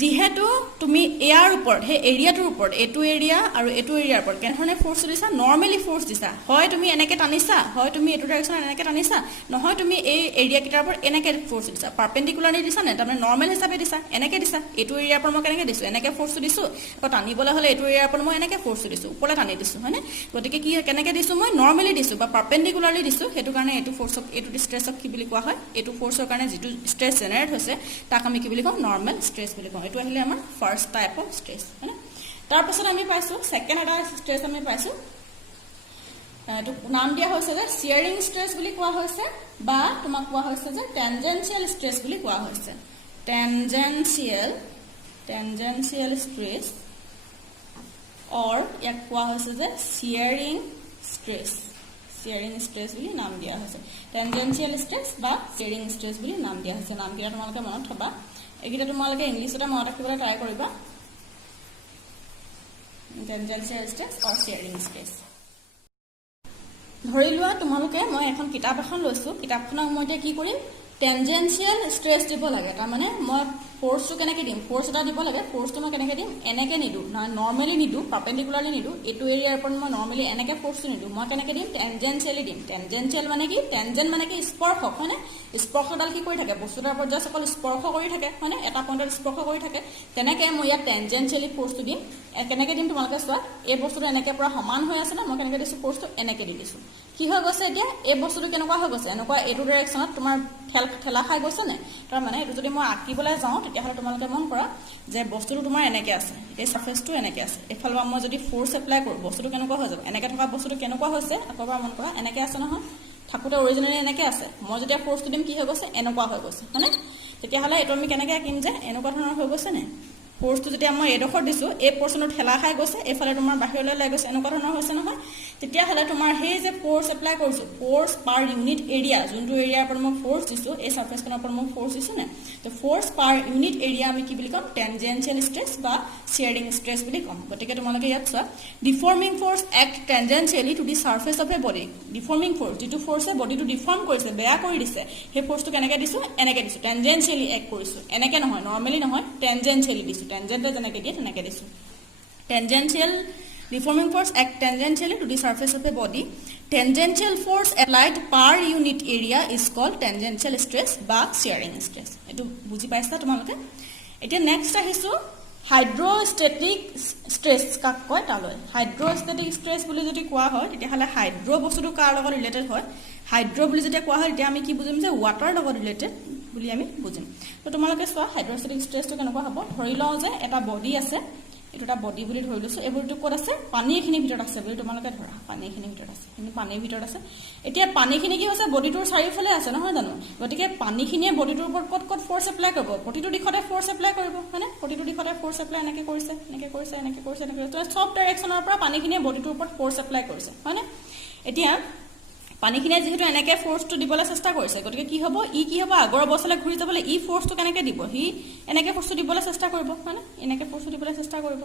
যেহেতু তুমি এয়াৰ ওপৰত হে এৰিয়াটোৰ ওপৰত এটো এৰিয়া আৰু এটো এৰিয়াৰ ওপৰত কেনেধৰণে ফোৰ্স দিছা নৰ্মেলি ফোৰ্স দিছা হয় তুমি এনেকে টানিছা হয় তুমি এটো ডাইৰেকচনত এনেকে টানিছা নহয় তুমি এই এৰিয়া কিটাৰ ওপৰত এনেকে ফোৰ্স দিছা পাৰপেন্ডিকুলাৰলি দিছা নে তাৰমানে নৰ্মেল হিচাপে দিছা এনেকে দিছা এটো এৰিয়াৰ ওপৰত মই কেনেকে দিছো এনেকে ফোৰ্সটো দিছো আকৌ টানিবলৈ হলে এটো এৰিয়াৰ ওপৰত মই এনেকে ফোৰ্সটো দিছো ওপৰলে টানি দিছো হয়নে গতিকে কি কেনেকে দিছো মই নৰ্মেলি দিছো বা পাৰপেন্ডিকুলাৰলি দিছো হেতু কাৰণে এটো ফোৰ্সক এটো স্ট্ৰেছক কি বুলি কোৱা হয় এটো ফোৰ্সৰ কাৰণে যেটো স্ট্ৰেছ জেনাৰেট হৈছে তাক আমি কি বুলি কম নৰ্মেল স্ট্ৰেছ বুলি কম এটো আহিলে আমাৰ ফাৰ্স্ট টাইপ অফ স্ট্ৰেছ হয়নে তাৰ পাছত আমি পাইছো সেকেন্ড এটা স্ট্ৰেছ আমি পাইছো এটো নাম দিয়া হৈছে যে শিয়াৰিং স্ট্ৰেছ বুলি কোৱা হৈছে বা তোমাক কোৱা হৈছে যে টেনজেনশিয়াল স্ট্ৰেছ বুলি কোৱা হৈছে টেনজেনশিয়াল স্ট্ৰেছ অৰ ইয়াক কোৱা হৈছে যে শিয়াৰিং স্ট্ৰেছ বুলি নাম দিয়া হৈছে টেনজেনশিয়াল স্ট্ৰেছ বা শিয়াৰিং স্ট্ৰেছ বুলি নাম দিয়া হৈছে নামকেইটা তোমালোকে মনত থবা এগিটা তোমালোকে ইংলিছতে মনত ৰাখিবলৈ ট্ৰাই কৰিবা টেনজেনশিয়াল স্ট্ৰেছ অৰ শিয়াৰিং স্ট্ৰেছ ধৰি লোৱা তোমালোকে মই এখন কিতাপ এখন লৈছো কিতাপখনক মই এতিয়া কি কৰিম টেনজেনশিয়াল স্ট্ৰেছ দিব লাগে তাৰ মানে মই ফোৰ্সটো কেনেকৈ দিম ফোৰ্স এটা দিব লাগে ফোৰ্সটো মই কেনেকৈ দিম এনেকৈ নিদু না নৰ্মেলি নিদু পাৰপেন্ডিকুলাৰলি নিদু এটো এৰিয়াৰ ওপৰত মই নৰ্মেলি এনেকৈ ফোৰ্সটো নিদু মই কেনেকৈ দিম টেনজেনশিয়ালি দিম টেনজেনশিয়াল মানে কি টেনজেন মানে কি স্পৰ্শক হয়নে স্পৰ্শডাল কি কৰি থাকে বস্তুটাৰ ওপৰত জাষ্ট অকল স্পৰ্শ কৰি থাকে হয়নে এটা পইণ্টত স্পৰ্শ কৰি থাকে তেনেকৈ মই ইয়াত টেনজেনশিয়ালি ফোৰ্সটো দিম কেনেকৈ দিম তোমালোকে চোৱা এই বস্তুটো এনেকৈ পুৰা সমান হৈ আছে না মই কেনেকৈ দিছো ফোৰ্সটো এনেকৈ দি দিছো কি হৈ গৈছে এতিয়া এই বস্তুটো কেনেকুৱা হৈ গৈছে এনেকুৱা এটো ডাইৰেকচনত তোমাৰ ঠেলা খাই গৈছে নে তাৰ মানে এটো যদি মই আঁকিবলৈ যাওঁ তেতিয়াহ'লে তোমালোকে মন কৰা যে বস্তুটো তোমাৰ এনেকৈ আছে এই সাৰফেসটো এনেকৈ আছে এফালৰ পৰা মই যদি ফোৰ্স এপ্লাই কৰো বস্তুটো কেনেকুৱা হৈ যাব এনেকৈ থকা বস্তুটো কেনেকুৱা হৈছে আকৌবাৰ মন কৰা এনেকৈ আছে নহয় থাকোতে অৰিজিনেলি এনেকৈ আছে মই যেতিয়া ফোৰ্সটো দিম কি হৈ গৈছে এনেকুৱা হৈ গৈছে হয়নে তেতিয়াহ'লে এটো আমি কেনেকৈ আঁকিম যে এনেকুৱা ধৰণৰ হৈ গৈছে নে ফোৰ্সটো যেতিয়া মই এডোখৰ দিছো এই পোৰশনত ঠেলা খাই গৈছে এফালে তোমাৰ বাহিৰলৈ লৈ গৈছে এনেকুৱা ধৰণৰ হৈছে নহয় তেতিয়া হলে তোমাৰ সেই যে ফোৰ্স এপ্লাই কৰিছো ফোৰ্স পাৰ ইউনিট এৰিয়া যোনটো এৰিয়াৰ পৰা মই ফোৰ্স দিছো এই সাৰফেসখনৰ পৰা মই ফোর্স দিছো না তো ফোর্স পার ইউনিট এরিয়া আমি কি বুলি কম টেনজেনশিয়াল স্ট্রেস বা শিয়ারিং স্ট্রেস বুলি কম গতিকে তোমালোকে ইয়াত চোৱা deforming force act tangentially to the surface of a body deforming force যেটো ফোৰ্সে বডিটো ডিফৰ্ম কৰিছে বেয়া কৰি দিছে সেই ফোৰ্সটো কেনেকৈ দিছো এনেকৈ দিছো টেনজেনশিয়ালি এক কৰিছো এনেকৈ নহয় নরমালি নহয় টেনজেনশিয়ালি দিছো টেনজেন্টে যেনেকৈ দিয়ে তেনেকৈ দিছো tangential deforming force act tangentially to the surface of a body tangential force applied per unit area is called tangential stress বা shearing stress এটো বুজি পাইছা তোমালোকে এতিয়া নেক্সট আহিছো হাইড্ৰোস্ট্যাটিক স্ট্ৰেস কাক কয় তালৈ হাইড্ৰোস্ট্যাটিক স্ট্ৰেস বুলি যদি কোৱা হয় তেতিয়া হলে হাইড্ৰো বস্তুটো কাৰ লগত ৰিলেটেড হয় হাইড্ৰো বুলি যেতিয়া কোৱা হয় তেতিয়া আমি কি বুজিম যে ওয়াটাৰ লগত ৰিলেটেড বুলি আমি বুজিম তো তোমালোকে চোৱা হাইড্ৰোস্ট্যাটিক স্ট্ৰেসটো কেনেকুৱা হ'ব ধৰি লওঁ যে এটা বডি আছে এটা বডি বুলি ধৰি লৈছো এবোৰটো ক'ত আছে পানীখিনিৰ ভিতৰত আছে বুলি তোমালোকে ধৰা পানীখিনিৰ ভিতৰত আছে কিন্তু পানীৰ ভিতৰত আছে এতিয়া পানীখিনি কি হৈছে বডিটোৰ চাৰিওফালে আছে নহয় জানো গতিকে পানীখিনিয়ে বডিটোৰ ওপৰত ক'ত ক'ত ফোৰ্স এপ্লাই কৰিব প্ৰতিটো দিশতে ফোৰ্স এপ্লাই কৰিব মানে প্ৰতিটো দিশতে ফোৰ্স এপ্লাই এনেকৈ কৰিছে এনেকৈ কৰিছে এনেকৈ কৰিছে এনেকৈ কৰিছে সব ডাইৰেকচনৰ পৰা পানীখিনিয়ে বডিটোৰ ওপৰত ফোৰ্স এপ্লাই কৰিছে হয়নে এতিয়া পানীখিনিয়ে যেহেতু এনেকৈ ফোৰ্সটো দিবলৈ চেষ্টা কৰিছে গতিকে কি হ'ব ই কি হ'ব আগৰ অৱস্থালৈ ঘূৰি যাবলৈ ই ফোৰ্সটো কেনেকৈ দিব হি এনেকৈ ফোৰ্সটো দিবলৈ চেষ্টা কৰিব মানে এনেকৈ ফোৰ্সটো দিবলৈ চেষ্টা কৰিব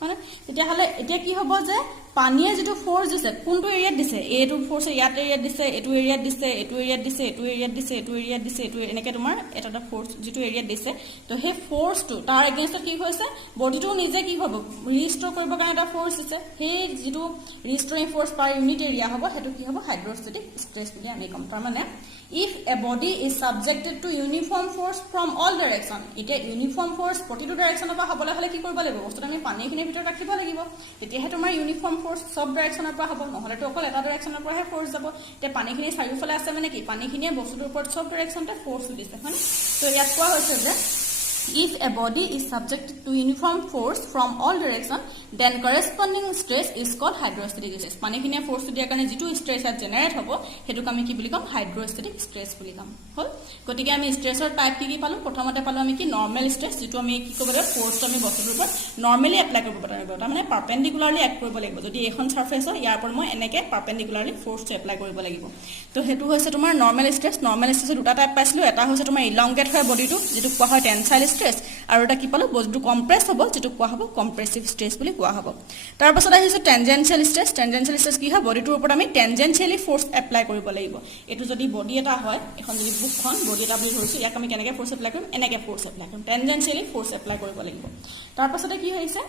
মানে তেতিয়া হলে এতিয়া কি হ'ব যে পানীয়ে যেটো ফোর্স দিছে কোনটো এৰিয়াত দিছে এটো ফোৰ্স ইয়াত এৰিয়াত দিছে এটো এৰিয়াত দিছে এটো এৰিয়াত দিছে এটো এৰিয়াত দিছে এটো এৰিয়াত দিছে এটো এনেকৈ তোমাৰ এটা ফোৰ্স যেটো এৰিয়াত দিছে তো সেই ফোৰ্সটো তাৰ এগেইনষ্টত কি হৈছে বডিটো নিজে কি হ'ব ৰিস্টোৰ কৰিব কাৰণে এটা ফোৰ্স দিছে সেই যেটো ৰিস্টোৰিং ফোৰ্স পাৰ ইউনিট এৰিয়া হ'ব হেতু কি হ'ব হাইড্ৰোস্ট্যাটিক স্ট্ৰেস বুলি আমি কম তাৰ মানে if a body is subjected to uniform force from all direction এটা uniform force প্ৰতিটো ডাইৰেকচনৰ পৰা হ'বলৈ হলে কি কৰিব লাগিব বস্তুটো আমি পানীখিনিৰ ভিতৰত ৰাখিব লাগিব তেতিয়াহে তোমাৰ ইউনিফৰ্ম ফোৰ্স সব ডাইৰেকচনৰ পৰা হ'ব নহলে তো অকল এটা ডাইৰেকচনৰ পৰাহে ফোৰ্স যাব তে পানীখিনি চাৰিওফালে আছে মানে কি পানীখিনিয়ে বস্তুটোৰ ওপৰত সব ডাইৰেকচনতে ফোৰ্স দিছে হয় তো ইয়াত কোৱা হৈছে যে if a body is subjected to uniform force from all direction then corresponding stress is called hydrostatic stress পানীখিনিয়ে ফোর্স দিয়া কাৰণে যেটো স্ট্ৰেস আ জেনাৰেট হ'ব হেতুক আমি কি বুলি কম হাইড্ৰোস্ট্যাটিক স্ট্ৰেস বুলি কম হল গতিকে আমি স্ট্ৰেসৰ টাইপ কি পালো প্ৰথমতে পালো আমি কি নৰমাল স্ট্ৰেস যেটো আমি কি কৰিব লাগিব ফোৰ্সটো আমি বস্তুটোৰ ওপৰত নৰমালি এপ্লাই কৰিব পাৰিব তাৰ মানে পাৰপেন্ডিকুলাৰলি এক্ট কৰিব লাগিব যদি এখন সাৰফেস হয় ইয়াৰ পৰা মই এনেকৈ পাৰপেন্ডিকুলাৰলি ফোৰ্সটো এপ্লাই কৰিব লাগিব তো হেতু হৈছে তোমাৰ নৰমাল স্ট্ৰেস দুটা টাইপ পাইছিলো এটা হৈছে তোমাৰ ইলংগেট হয় বডিটো যেটো কোৱা হয় টেনসাইল স্ট্ৰেস আৰু এটা কি পালো বস্তুটো কম্প্ৰেস হ'ব যেটো কোৱা হ'ব কম্প্ৰেসিভ স্ট্ৰেস বুলি কোৱা হ'ব তাৰ পাছত আহিছে টেনজেনশিয়াল স্ট্ৰেস কি হয় বডিটোৰ ওপৰত আমি টেনজেনশিয়ালি ফোৰ্স এপ্লাই কৰিব লাগিব এটো যদি বডি এটা হয় এখন যদি বুকখন বডি এটা বুলি ধৰিছো ইয়াক আমি কেনেকৈ ফোৰ্স এপ্লাই কৰিম এনেকৈ ফোৰ্স এপ্লাই কৰিম টেনজেনশিয়ালি ফোৰ্স এপ্লাই কৰিব লাগিব তাৰ পাছতে কি হৈছে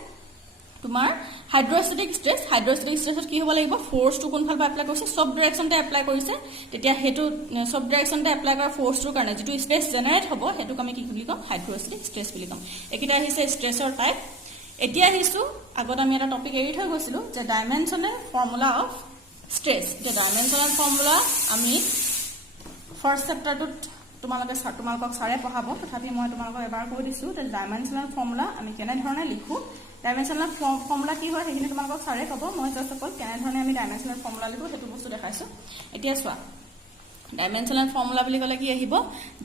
তোমাৰ হাইড্ৰোস্ট্যাটিক স্ট্ৰেসত কি হ'ব লাগিব ফোৰ্সটো কোন ফাল এপ্লাই কৰিছে সব ডাইৰেকচনতে এপ্লাই কৰিছে তেতিয়া হেতু সব ডাইৰেকচনতে এপ্লাই কৰা ফোৰ্সটোৰ কাৰণে যেটো স্ট্ৰেস জেনাৰেট হ'ব হেতুক আমি কি বুলি কম হাইড্ৰোস্ট্যাটিক স্ট্ৰেস বুলি কম একিটা আহিছে স্ট্ৰেসৰ টাইপ এতিয়া আহিছো আগত আমি এটা টপিক এৰি থৈ গৈছিলো যে ডাইমেনশনাল ফৰ্মুলা অফ স্ট্ৰেস যে ডাইমেনশনাল ফৰ্মুলা আমি ফাৰ্স্ট চেপ্টাৰটোত তোমালোকক সাৰে পঢ়াব তথাপি মই তোমালোকক এবাৰ কৈ দিছো যে ডাইমেনশনাল ফৰ্মুলা আমি কেনে ধৰণে লিখো ডাইমেনশনাল ফৰ্মুলা কি হয় সেইখিনি তোমালোকক সাৰে ক'ব মই জাস্ট অকল কেনে ধৰণে আমি ডাইমেনশনাল ফৰ্মুলা লিখো হেতু বস্তু দেখাইছো এতিয়া চোৱা ডাইমেনশনাল ফৰ্মুলা বুলি ক'লে কি আহিব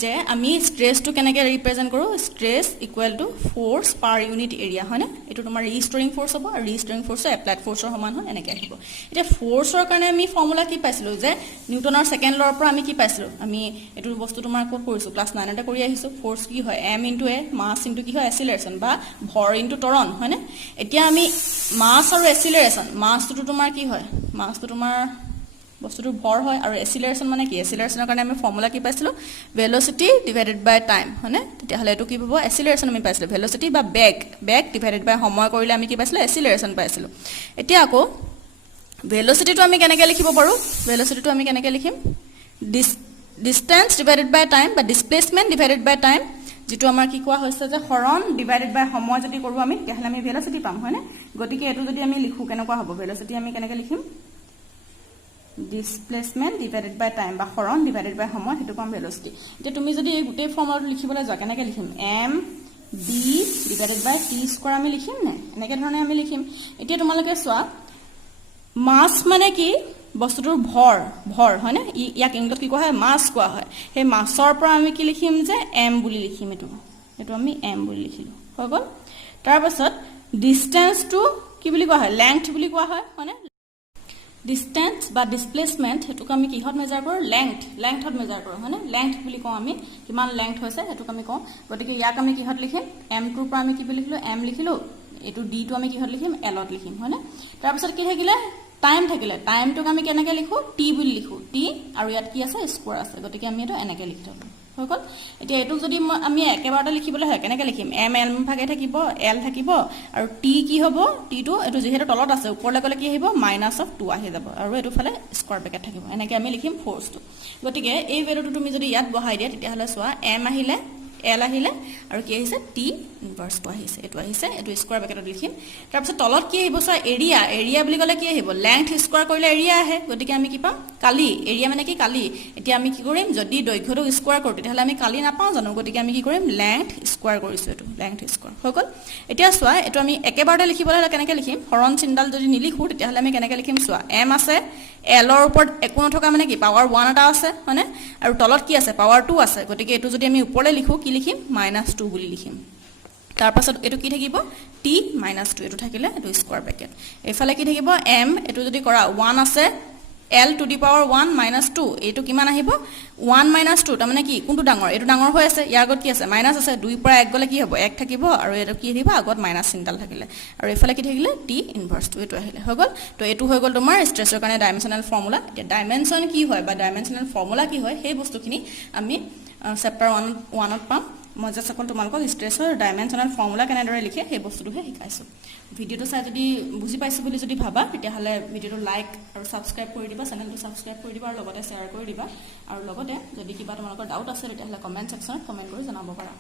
যে আমি স্ট্ৰেসটো কেনেকৈ ৰিপ্ৰেজেন্ট কৰো stress equal to force per unit area হয় না এটো তোমাৰ ৰিস্টোৰিং ফোৰ্স হ'ব আৰু ৰিস্টোৰিং ফোৰ্সৰ এপ্লাইড ফোৰ্সৰ সমান হয় এনেকৈ আহিব এতিয়া ফোৰ্সৰ কাৰণে আমি ফৰ্মুলা কি পাইছিলো যে নিউটনৰ সেকেন্ড লৰ পৰা আমি কি পাইছিলো আমি এটো বস্তু তোমাৰ ক'ত কৰিছো ক্লাস 9 তে কৰি আহিছো ফোৰ্স কি হয় m * a মাস * কি হয় এক্সিলাৰেশন বা ভৰ * ত্বৰণ হয় না এতিয়া আমি মাস আৰু এক্সিলাৰেশন মাসটো তোমাৰ কি হয় মাসটো তোমাৰ বস্তুটো ভৰ হয় আৰু এক্সিলাৰেশন মানে কি এক্সিলাৰেশনৰ কাৰণে আমি ফৰ্মুলা কি পাইছিলো ভেলোসিটি ডিভাইডেড বাই টাইম হয়নে তেতিয়া হলে এটো কি হ'ব এক্সিলাৰেশন আমি পাইছিলো ভেলোসিটি বা বেগ ডিভাইডেড বাই সময় কৰিলে আমি কি পাইছিলো এক্সিলাৰেশন পাইছিলো এতিয়া আকৌ ভেলোসিটিটো আমি কেনেকৈ লিখিব পাৰো ভেলোসিটিটো আমি কেনেকৈ লিখিম ডিসটেন্স ডিভাইডেড বাই টাইম বা ডিসপ্লেসমেন্ট ডিভাইডেড বাই টাইম যেটো আমাৰ কি কোৱা হৈছে যে হৰণ ডিভাইডেড বাই সময় যদি কৰো আমি তেতিয়াহলে আমি ভেলোসিটি পাম হয়নে গতিকে এটো যদি আমি লিখো কেনেকুৱা হ'ব ভেলোসিটি আমি কেনেকৈ লিখিম displacement divided by time বা হৰণ divided by সময় হেতু পাম ভেলোসিটি এতিয়া তুমি যদি এই গুটেই ফৰ্মুলাটো লিখিবলৈ যোৱা কেনেকৈ লিখিম m b divided by t square আমি লিখিম না এনেকৈ ধৰণে আমি লিখিম এতিয়া তোমালোকে চোৱা মাস মানে কি বস্তুটোৰ ভৰ হয় না ইয়াক ইংলিছত কি কোৱা হয় মাস কোৱা হয় সেই মাসৰ পৰা আমি কি লিখিম যে m বুলি লিখিম এটো আমি m বুলি লিখিলো হৈ গল তাৰ পাছত ডিসটেন্স টু কি বুলি কোৱা হয় লেংথ বুলি কোৱা হয় মানে ডিসটেন্স বা ডিসপ্লেসমেন্ট হেতুক আমি কিহত মেজাৰ কৰো লেংথত মেজাৰ কৰো হয়নে লেংথ বুলি কওঁ আমি কিমান লেংথ হৈছে হেতুক আমি কওঁ গতিকে ইয়াক আমি কিহত লিখিম m টুৰ পৰা আমি কি বুলি লিখিলো m লিখিলো এটো d টু আমি কিহত লিখিম l ত লিখিম হয়নে তাৰ পাছত কি থাকিলে টাইম থাকিলে টাইমটোক আমি কেনেকৈ লিখো t বুলি লিখো t আৰু ইয়াত কি আছে স্কয়াৰ আছে গতিকে আমি এটো এনেকৈ লিখি থলো হৈ গল এতিয়া এটো যদি আমি একেবাৰতে লিখিবলৈ হয় কেনেকৈ লিখিম m l ভাগে থাকিব l থাকিব আৰু t কি হ'ব t টো এটো যেহেতু তলত আছে ওপৰলৈ গলে কি আহিব -2 আহি যাব আৰু এটো ফালে স্কয়াৰ ব্ৰেকেট থাকিব এনেকৈ আমি লিখিম ফোৰ্সটো গতিকে এই ভ্যালুটো তুমি যদি ইয়াত বহাই দিয়া তেতিয়া হলে চোৱা m আহিলে l আহিলে আৰু কি আহিছে t ইনভাৰ্স টো আহিছে এটো স্কয়াৰ ব্ৰেকেটত লিখিম তাৰ পিছত তলত কি আহিব চোৱা এৰিয়া বুলি ক'লে কি আহিব লেংথ স্কয়াৰ কৰিলে এৰিয়া আহে গতিকে আমি কি পাম কালি এৰিয়া মানে কি কালি এতিয়া আমি কি কৰিম যদি দৈৰ্ঘ্যটো স্কয়াৰ কৰো তেতিয়াহলে আমি কালি নাপাওঁ জানো গতিকে আমি কি কৰিম লেংথ স্কয়াৰ কৰিছো এটো লেংথ স্কয়াৰ হৈ গল এতিয়া চোৱা এটো আমি একেবাৰতে লিখিবলৈ হলে কেনেকৈ লিখিম হৰণ চিহ্নডাল যদি নিলিখো তেতিয়াহলে আমি কেনেকৈ লিখিম চোৱা m আছে l ৰ ওপৰত একো নথকা মানে কি পাৱাৰ 1 এটা আছে হয়নে আৰু তলত কি আছে পাৱাৰ 2 আছে গতিকে এটো যদি আমি ওপৰলৈ লিখো কি লিখিম -2 বুলি লিখিম তাৰ পাছত এটো কি থাকিব t -2 এটো থাকিলে এটো স্কয়াৰ ব্ৰেকেট এফালে কি থাকিব m এটো যদি কৰা 1 আছে l টু দি পাৱাৰ 1 -2 এটো কিমান আহিব 1 - 2 তাৰ মানে কি কোনটো ডাঙৰ এটো ডাঙৰ হৈ আছে ইয়াৰ আগত কি আছে মাইনাস আছে 2 পৰা 1 গলে কি হ'ব 1 থাকিব আৰু এটো কি দিব আগত মাইনাস চিহ্নডাল থাকিলে আৰু এফালে কি থাকিলে t ইনভাৰ্স 2 এটো আহিলে হৈ গল তো এটো হৈ গল তোমাৰ স্ট্ৰেছৰ কাৰণে ডাইমেনশনাল ফৰ্মুলা এতিয়া ডাইমেনশন কি হয় বা ডাইমেনশনাল ফৰ্মুলা কি হয় সেই বস্তুখিনি আমি চেপ্টাৰ 1 ত পাম মই জাস্ট অকল তোমালোকক স্ট্ৰেছৰ ডাইমেনশনাল ফৰ্মুলা কেনেদৰে লিখে সেই বস্তুটোহে শিকাইছো ভিডিওটো চাই যদি বুজি পাইছো বুলি যদি ভাবা তেতিয়াহলে ভিডিওটো লাইক আৰু সাবস্ক্ৰাইব কৰি দিবা চেনেলটো সাবস্ক্ৰাইব কৰি দিবা আৰু লগতে শ্বেয়াৰ কৰি দিবা আৰু লগতে যদি কিবা তোমালোকৰ ডাউট আছে তেতিয়াহলে কমেন্ট সেকশনত কমেন্ট কৰি জনাব পাৰা